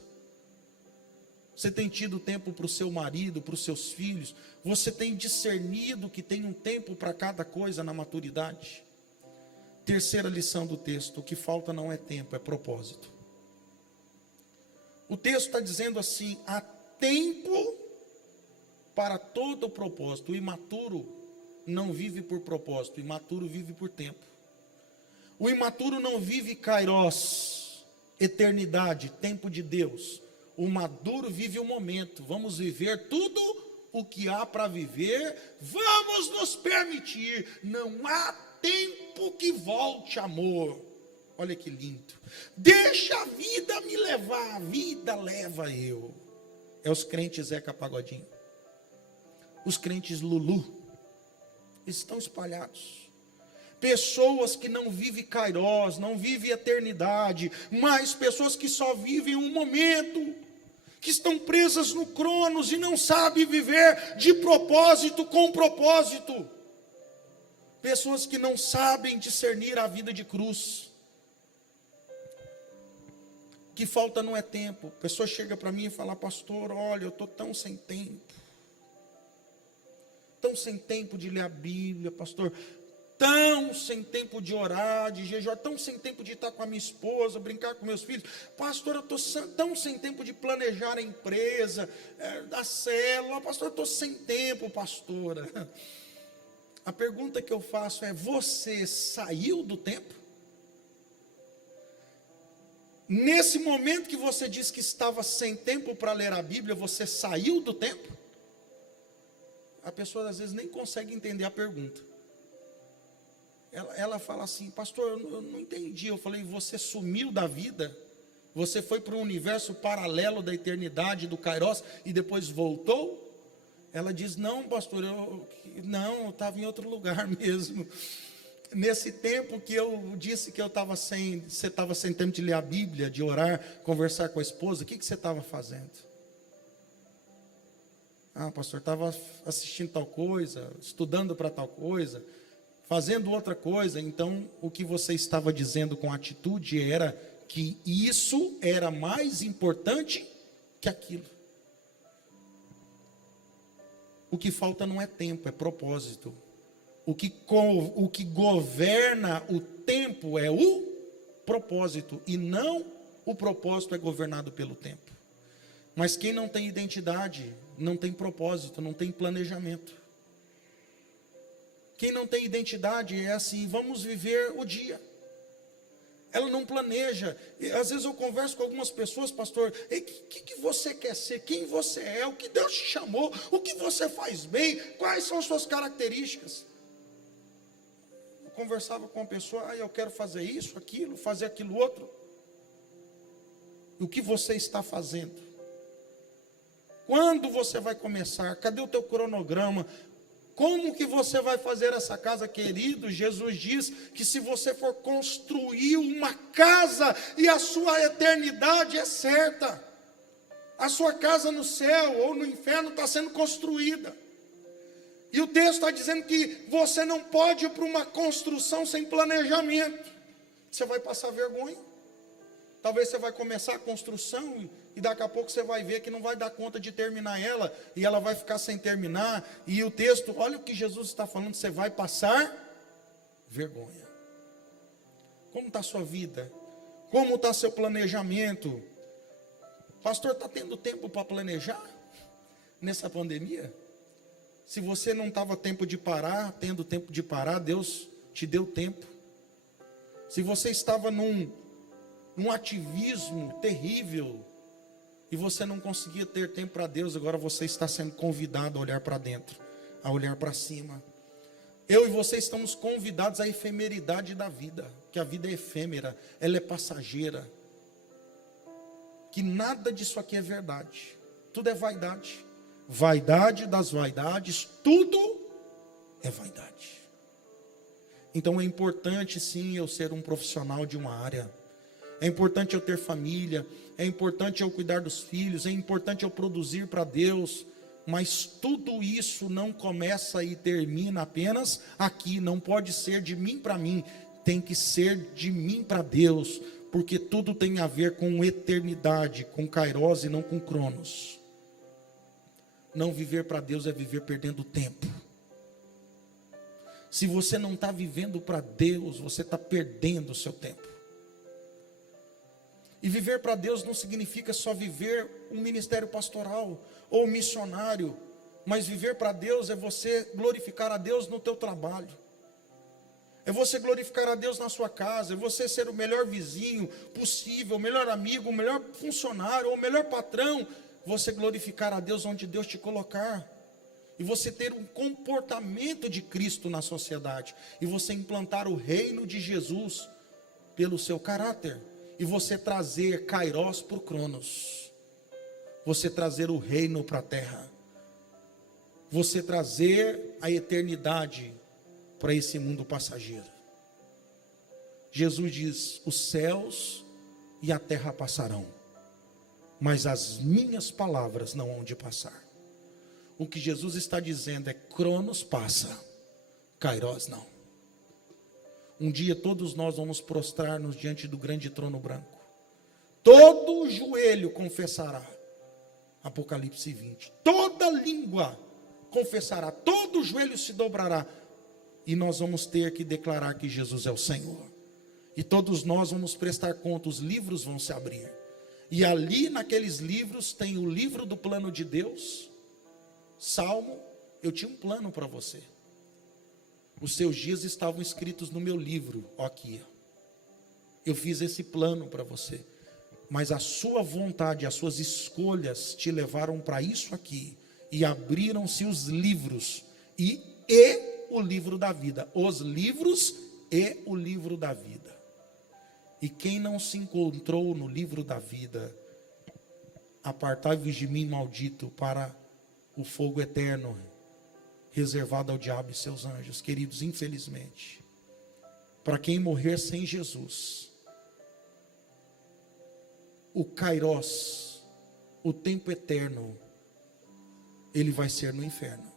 Você tem tido tempo para o seu marido, para os seus filhos? Você tem discernido que tem um tempo para cada coisa na maturidade? Terceira lição do texto: o que falta não é tempo, é propósito. O texto está dizendo assim: há tempo para todo o propósito. O imaturo não vive por propósito, o imaturo vive por tempo. O imaturo não vive kairos, eternidade, tempo de Deus. O maduro vive o momento. Vamos viver tudo o que há para viver, vamos nos permitir. Não há tempo que volte, amor. Olha que lindo. Deixa a vida me levar, a vida leva eu. É os crentes Zeca Pagodinho. Os crentes Lulu estão espalhados. Pessoas que não vivem kairos, não vivem eternidade, mas pessoas que só vivem um momento, que estão presas no cronos e não sabem viver de propósito com propósito. Pessoas que não sabem discernir a vida de cruz. Que falta não é tempo. A pessoa chega para mim e fala: pastor, olha, eu estou tão sem tempo. Tão sem tempo de ler a Bíblia, pastor. Tão sem tempo de orar, de jejuar. Tão sem tempo de estar com a minha esposa, brincar com meus filhos. Pastor, eu estou tão sem tempo de planejar a empresa, da célula. Pastor, eu estou sem tempo, pastora. A pergunta que eu faço é: você saiu do tempo? Nesse momento que você disse que estava sem tempo para ler a Bíblia, você saiu do tempo? A pessoa às vezes nem consegue entender a pergunta. Ela fala assim: pastor, eu não entendi. Eu falei: você sumiu da vida? Você foi para um universo paralelo da eternidade, do kairos, e depois voltou? Ela diz: não, pastor, eu estava em outro lugar mesmo. Nesse tempo que eu disse que você estava sem tempo de ler a Bíblia, de orar, conversar com a esposa, o que você estava fazendo? Ah, pastor, estava assistindo tal coisa, estudando para tal coisa, fazendo outra coisa, então o que você estava dizendo com atitude era que isso era mais importante que aquilo. O que falta não é tempo, é propósito. O que governa o tempo é o propósito, e não o propósito é governado pelo tempo. Mas quem não tem identidade, não tem propósito, não tem planejamento. Quem não tem identidade é assim, vamos viver o dia. Ela não planeja. E, às vezes eu converso com algumas pessoas, pastor, o que você quer ser? Quem você é? O que Deus te chamou? O que você faz bem? Quais são as suas características? Eu conversava com uma pessoa, eu quero fazer isso, aquilo, fazer aquilo outro. E o que você está fazendo? Quando você vai começar? Cadê o teu cronograma? Como que você vai fazer essa casa, querido? Jesus diz que se você for construir uma casa e a sua eternidade é certa, a sua casa no céu ou no inferno está sendo construída. E o texto está dizendo que você não pode ir para uma construção sem planejamento. Você vai passar vergonha. Talvez você vai começar a construção e daqui a pouco você vai ver que não vai dar conta de terminar ela, e ela vai ficar sem terminar, e o texto, olha o que Jesus está falando, você vai passar vergonha. Como está a sua vida? Como está seu planejamento? Pastor, está tendo tempo para planejar nessa pandemia? Se você não estava tendo tempo de parar, Deus te deu tempo. Se você estava num ativismo terrível, e você não conseguia ter tempo para Deus, agora você está sendo convidado a olhar para dentro, a olhar para cima. Eu e você estamos convidados à efemeridade da vida, que a vida é efêmera, ela é passageira, que nada disso aqui é verdade, tudo é vaidade, vaidade das vaidades, tudo é vaidade. Então é importante sim eu ser um profissional de uma área, é importante eu ter família, é importante eu cuidar dos filhos, é importante eu produzir para Deus, mas tudo isso não começa e termina apenas aqui, não pode ser de mim para mim, tem que ser de mim para Deus, porque tudo tem a ver com eternidade, com kairos e não com cronos. Não viver para Deus é viver perdendo tempo. Se você não está vivendo para Deus, você está perdendo o seu tempo. E viver para Deus não significa só viver um ministério pastoral ou missionário, mas viver para Deus é você glorificar a Deus no teu trabalho, é você glorificar a Deus na sua casa, é você ser o melhor vizinho possível, o melhor amigo, o melhor funcionário, ou o melhor patrão, você glorificar a Deus onde Deus te colocar, e você ter um comportamento de Cristo na sociedade, e você implantar o reino de Jesus pelo seu caráter, e você trazer kairos para o cronos, você trazer o reino para a terra, você trazer a eternidade para esse mundo passageiro. Jesus diz, os céus e a terra passarão, mas as minhas palavras não hão de passar. O que Jesus está dizendo é, cronos passa, kairos não. Um dia todos nós vamos prostrar-nos diante do grande trono branco. Todo joelho confessará. Apocalipse 20. Toda língua confessará. Todo joelho se dobrará. E nós vamos ter que declarar que Jesus é o Senhor. E todos nós vamos prestar conta. Os livros vão se abrir. E ali naqueles livros tem o livro do plano de Deus. Salmo, eu tinha um plano para você. Os seus dias estavam escritos no meu livro, ó aqui. Eu fiz esse plano para você. Mas a sua vontade, as suas escolhas te levaram para isso aqui. E abriram-se os livros. E o livro da vida. Os livros e o livro da vida. E quem não se encontrou no livro da vida, apartai-vos de mim, maldito, para o fogo eterno, reservado ao diabo e seus anjos. Queridos, infelizmente, para quem morrer sem Jesus, o kairos, o tempo eterno, ele vai ser no inferno.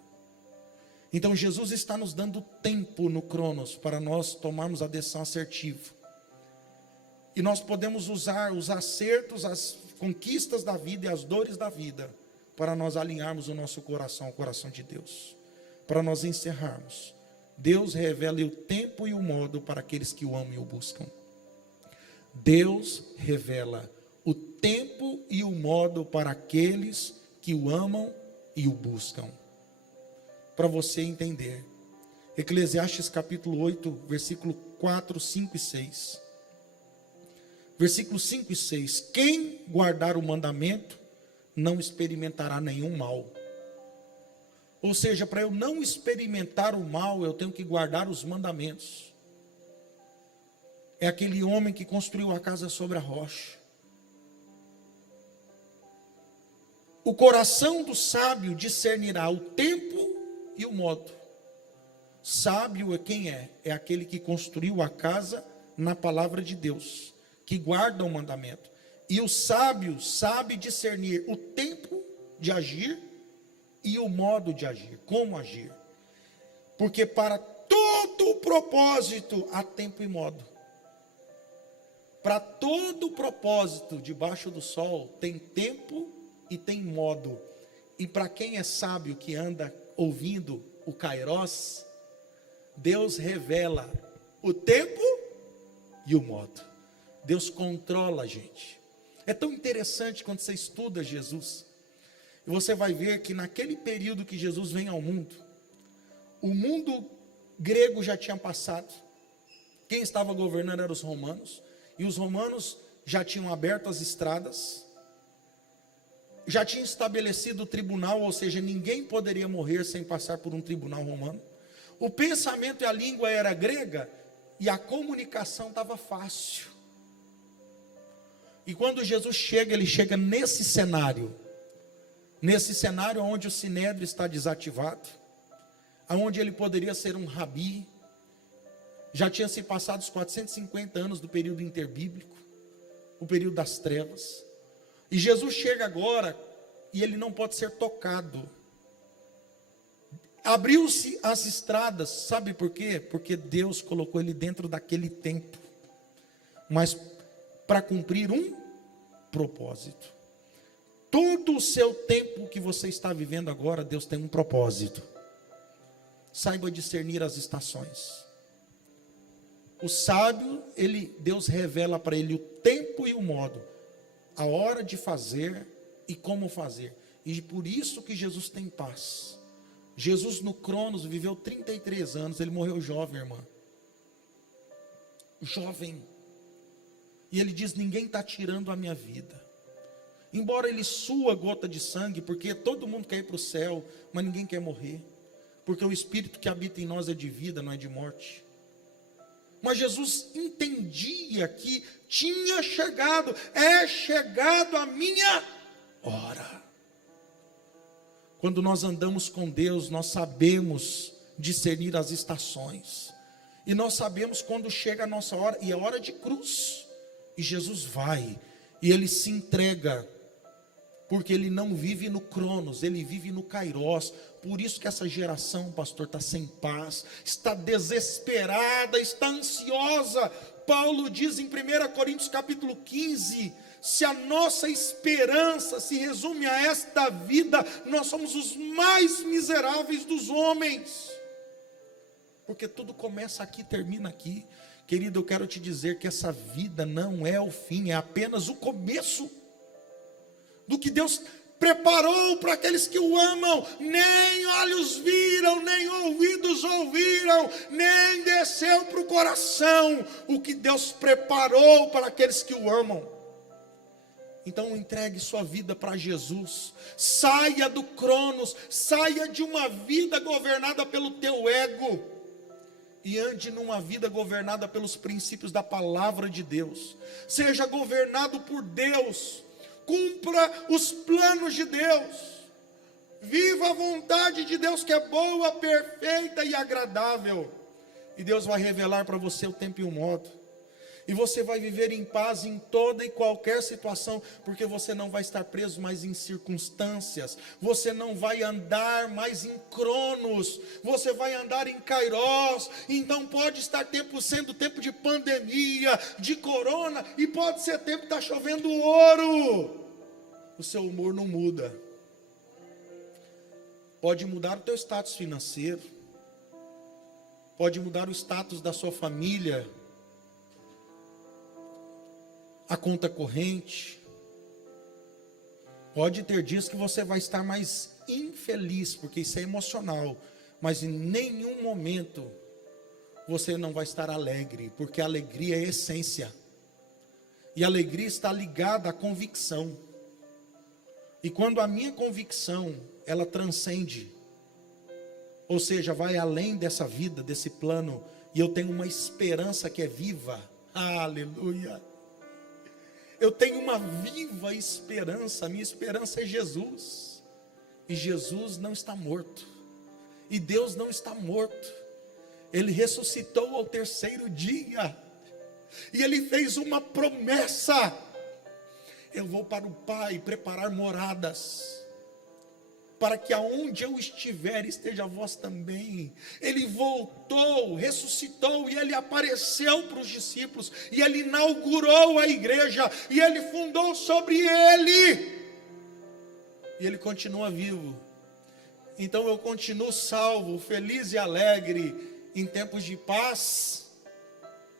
Então Jesus está nos dando tempo no Cronos para nós tomarmos a decisão assertiva. E nós podemos usar os acertos, as conquistas da vida e as dores da vida para nós alinharmos o nosso coração ao coração de Deus. Para nós encerrarmos. Deus revela o tempo e o modo para aqueles que o amam e o buscam. Deus revela o tempo e o modo para aqueles que o amam e o buscam. Para você entender. Eclesiastes capítulo 8, versículo 4, 5 e 6. Versículos 5 e 6. Quem guardar o mandamento não experimentará nenhum mal. Ou seja, para eu não experimentar o mal, eu tenho que guardar os mandamentos. É aquele homem que construiu a casa sobre a rocha. O coração do sábio discernirá o tempo e o modo. Sábio é quem é? É aquele que construiu a casa na palavra de Deus, que guarda o mandamento. E o sábio sabe discernir o tempo de agir e o modo de agir, como agir. Porque para todo o propósito há tempo e modo. Para todo o propósito debaixo do sol tem tempo e tem modo. E para quem é sábio que anda ouvindo o Kairos, Deus revela o tempo e o modo. Deus controla a gente. É tão interessante quando você estuda Jesus. E você vai ver que naquele período que Jesus vem ao mundo, o mundo grego já tinha passado. Quem estava governando eram os romanos. E os romanos já tinham aberto as estradas. Já tinham estabelecido o tribunal, ou seja, ninguém poderia morrer sem passar por um tribunal romano. O pensamento e a língua era grega e a comunicação estava fácil. E quando Jesus chega, ele chega nesse cenário onde o sinédrio está desativado, onde ele poderia ser um rabi. Já tinha se passado os 450 anos do período interbíblico, o período das trevas. E Jesus chega agora e ele não pode ser tocado. Abriu-se as estradas, sabe por quê? Porque Deus colocou ele dentro daquele tempo, mas para cumprir um propósito. Todo o seu tempo que você está vivendo agora, Deus tem um propósito. Saiba discernir as estações. O sábio, Deus revela para ele o tempo e o modo, a hora de fazer e como fazer. E por isso que Jesus tem paz. Jesus no Cronos viveu 33 anos, ele morreu jovem, irmã. Jovem. E ele diz: ninguém está tirando a minha vida. Embora ele sua gota de sangue, porque todo mundo quer ir para o céu, mas ninguém quer morrer. Porque o Espírito que habita em nós é de vida, não é de morte. Mas Jesus entendia que tinha chegado, é chegado a minha hora. Quando nós andamos com Deus, nós sabemos discernir as estações. E nós sabemos quando chega a nossa hora, e é hora de cruz. E Jesus vai, e ele se entrega, porque ele não vive no Cronos, ele vive no Kairos. Por isso que essa geração, pastor, está sem paz, está desesperada, está ansiosa. Paulo diz em 1 Coríntios capítulo 15, se a nossa esperança se resume a esta vida, nós somos os mais miseráveis dos homens. Porque tudo começa aqui, termina aqui. Querido, eu quero te dizer que essa vida não é o fim, é apenas o começo do que Deus preparou para aqueles que o amam. Nem olhos viram, nem ouvidos ouviram, nem desceu para o coração o que Deus preparou para aqueles que o amam. Então entregue sua vida para Jesus, saia do Cronos, saia de uma vida governada pelo teu ego, e ande numa vida governada pelos princípios da palavra de Deus. Seja governado por Deus, cumpra os planos de Deus, viva a vontade de Deus que é boa, perfeita e agradável, e Deus vai revelar para você o tempo e o modo. E você vai viver em paz em toda e qualquer situação, porque você não vai estar preso mais em circunstâncias, você não vai andar mais em cronos, você vai andar em kairós. Então pode estar sendo tempo de pandemia, de corona, e pode ser tempo que está chovendo ouro, o seu humor não muda. Pode mudar o teu status financeiro, pode mudar o status da sua família, a conta corrente. Pode ter dias que você vai estar mais infeliz, porque isso é emocional, mas em nenhum momento você não vai estar alegre, porque a alegria é essência, e a alegria está ligada à convicção. E quando a minha convicção, ela transcende, ou seja, vai além dessa vida, desse plano, e eu tenho uma esperança que é viva, aleluia. Eu tenho uma viva esperança, a minha esperança é Jesus, e Jesus não está morto, e Deus não está morto, Ele ressuscitou ao terceiro dia, e Ele fez uma promessa: eu vou para o Pai preparar moradas, para que aonde eu estiver, esteja vós também. Ele voltou, ressuscitou, e Ele apareceu para os discípulos, e Ele inaugurou a igreja, e Ele fundou sobre Ele, e Ele continua vivo. Então eu continuo salvo, feliz e alegre, em tempos de paz,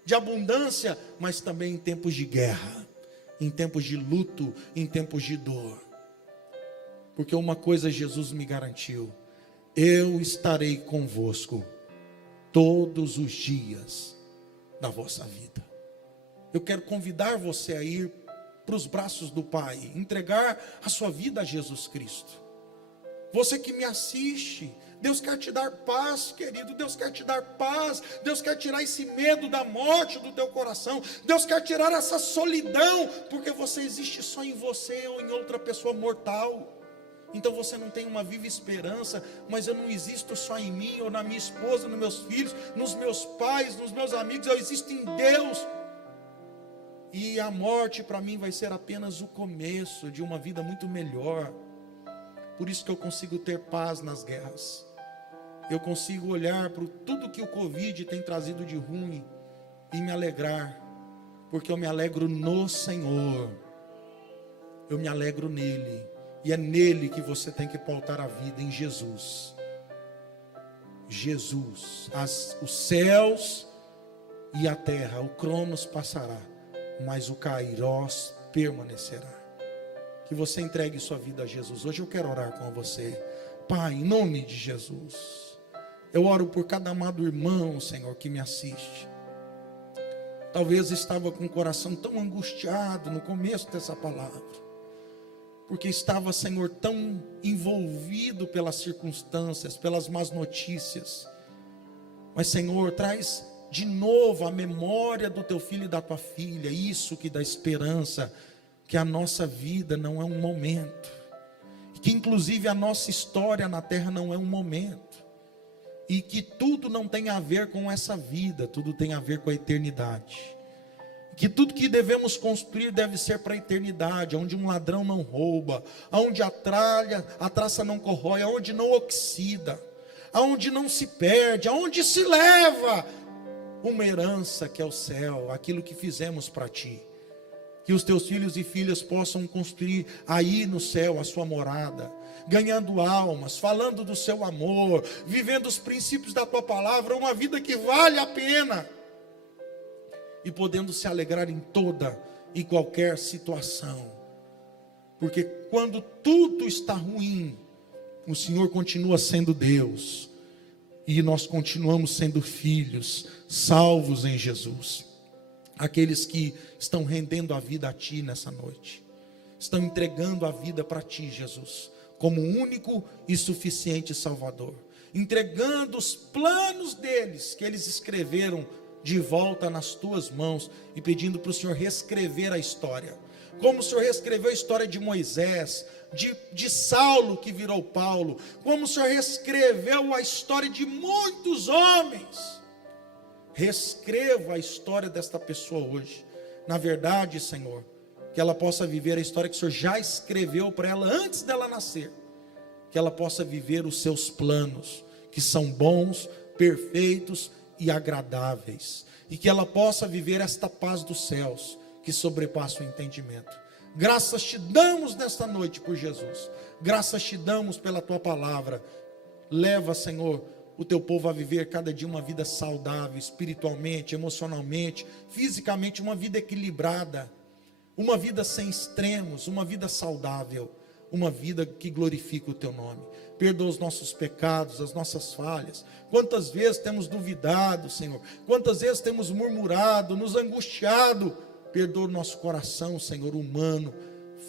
de abundância, mas também em tempos de guerra, em tempos de luto, em tempos de dor. Porque uma coisa Jesus me garantiu: eu estarei convosco todos os dias da vossa vida. Eu quero convidar você a ir para os braços do Pai, entregar a sua vida a Jesus Cristo. Você que me assiste, Deus quer te dar paz, querido. Deus quer te dar paz. Deus quer tirar esse medo da morte do teu coração. Deus quer tirar essa solidão, porque você existe só em você ou em outra pessoa mortal. Então você não tem uma viva esperança, mas eu não existo só em mim, ou na minha esposa, nos meus filhos, nos meus pais, nos meus amigos, eu existo em Deus. E a morte para mim vai ser apenas o começo de uma vida muito melhor. Por isso que eu consigo ter paz nas guerras. Eu consigo olhar para tudo que o Covid tem trazido de ruim e me alegrar, porque eu me alegro no Senhor. Eu me alegro nele. E é nele que você tem que pautar a vida, em Jesus. Jesus. Os céus e a terra, o cronos passará, mas o kairós permanecerá. Que você entregue sua vida a Jesus. Hoje eu quero orar com você. Pai, em nome de Jesus, eu oro por cada amado irmão, Senhor, que me assiste. Talvez estava com o coração tão angustiado no começo dessa palavra, porque estava, Senhor, tão envolvido pelas circunstâncias, pelas más notícias. Mas, Senhor, traz de novo a memória do teu filho e da tua filha, isso que dá esperança, que a nossa vida não é um momento, que inclusive a nossa história na terra não é um momento, e que tudo não tem a ver com essa vida, tudo tem a ver com a eternidade. Que tudo que devemos construir deve ser para a eternidade, onde um ladrão não rouba, onde a traça não corrói, onde não oxida, onde não se perde, onde se leva uma herança que é o céu, aquilo que fizemos para ti. Que os teus filhos e filhas possam construir aí no céu a sua morada, ganhando almas, falando do seu amor, vivendo os princípios da tua palavra, uma vida que vale a pena, e podendo se alegrar em toda e qualquer situação, porque quando tudo está ruim, o Senhor continua sendo Deus, e nós continuamos sendo filhos, salvos em Jesus. Aqueles que estão rendendo a vida a Ti nessa noite, estão entregando a vida para Ti, Jesus, como único e suficiente Salvador, entregando os planos deles, que eles escreveram, de volta nas tuas mãos, e pedindo para o Senhor reescrever a história, como o Senhor reescreveu a história de Moisés, de Saulo que virou Paulo, como o Senhor reescreveu a história de muitos homens, reescreva a história desta pessoa hoje. Na verdade, Senhor, que ela possa viver a história que o Senhor já escreveu para ela antes dela nascer. Que ela possa viver os seus planos, que são bons, perfeitos e agradáveis. E que ela possa viver esta paz dos céus, que sobrepassa o entendimento. Graças te damos nesta noite por Jesus. Graças te damos pela tua palavra. Leva, Senhor, o teu povo a viver cada dia uma vida saudável, espiritualmente, emocionalmente, fisicamente, uma vida equilibrada, uma vida sem extremos, uma vida saudável, uma vida que glorifica o teu nome. Perdoa os nossos pecados, as nossas falhas. Quantas vezes temos duvidado, Senhor? Quantas vezes temos murmurado, nos angustiado? Perdoa o nosso coração, Senhor, humano,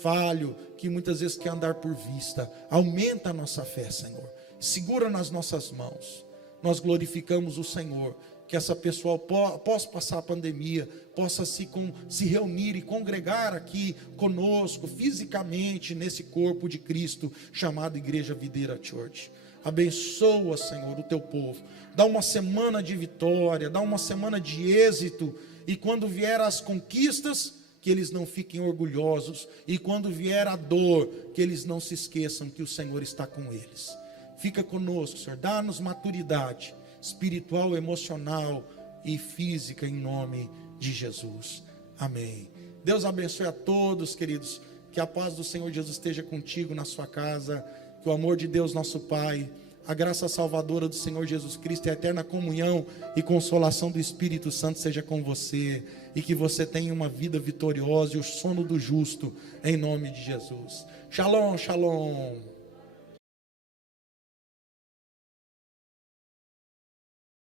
falho, que muitas vezes quer andar por vista. Aumenta a nossa fé, Senhor. Segura nas nossas mãos. Nós glorificamos o Senhor. Que essa pessoa, após passar a pandemia, possa se reunir e congregar aqui conosco, fisicamente, nesse corpo de Cristo, chamado Igreja Videira Church. Abençoa, Senhor, o teu povo. Dá uma semana de vitória, dá uma semana de êxito. E quando vier as conquistas, que eles não fiquem orgulhosos. E quando vier a dor, que eles não se esqueçam que o Senhor está com eles. Fica conosco, Senhor. Dá-nos maturidade espiritual, emocional e física, em nome de Jesus. Amém. Deus abençoe a todos, queridos. Que a paz do Senhor Jesus esteja contigo na sua casa. Que o amor de Deus, nosso Pai, a graça salvadora do Senhor Jesus Cristo e a eterna comunhão e consolação do Espírito Santo seja com você. E que você tenha uma vida vitoriosa e o sono do justo, em nome de Jesus. Shalom, shalom.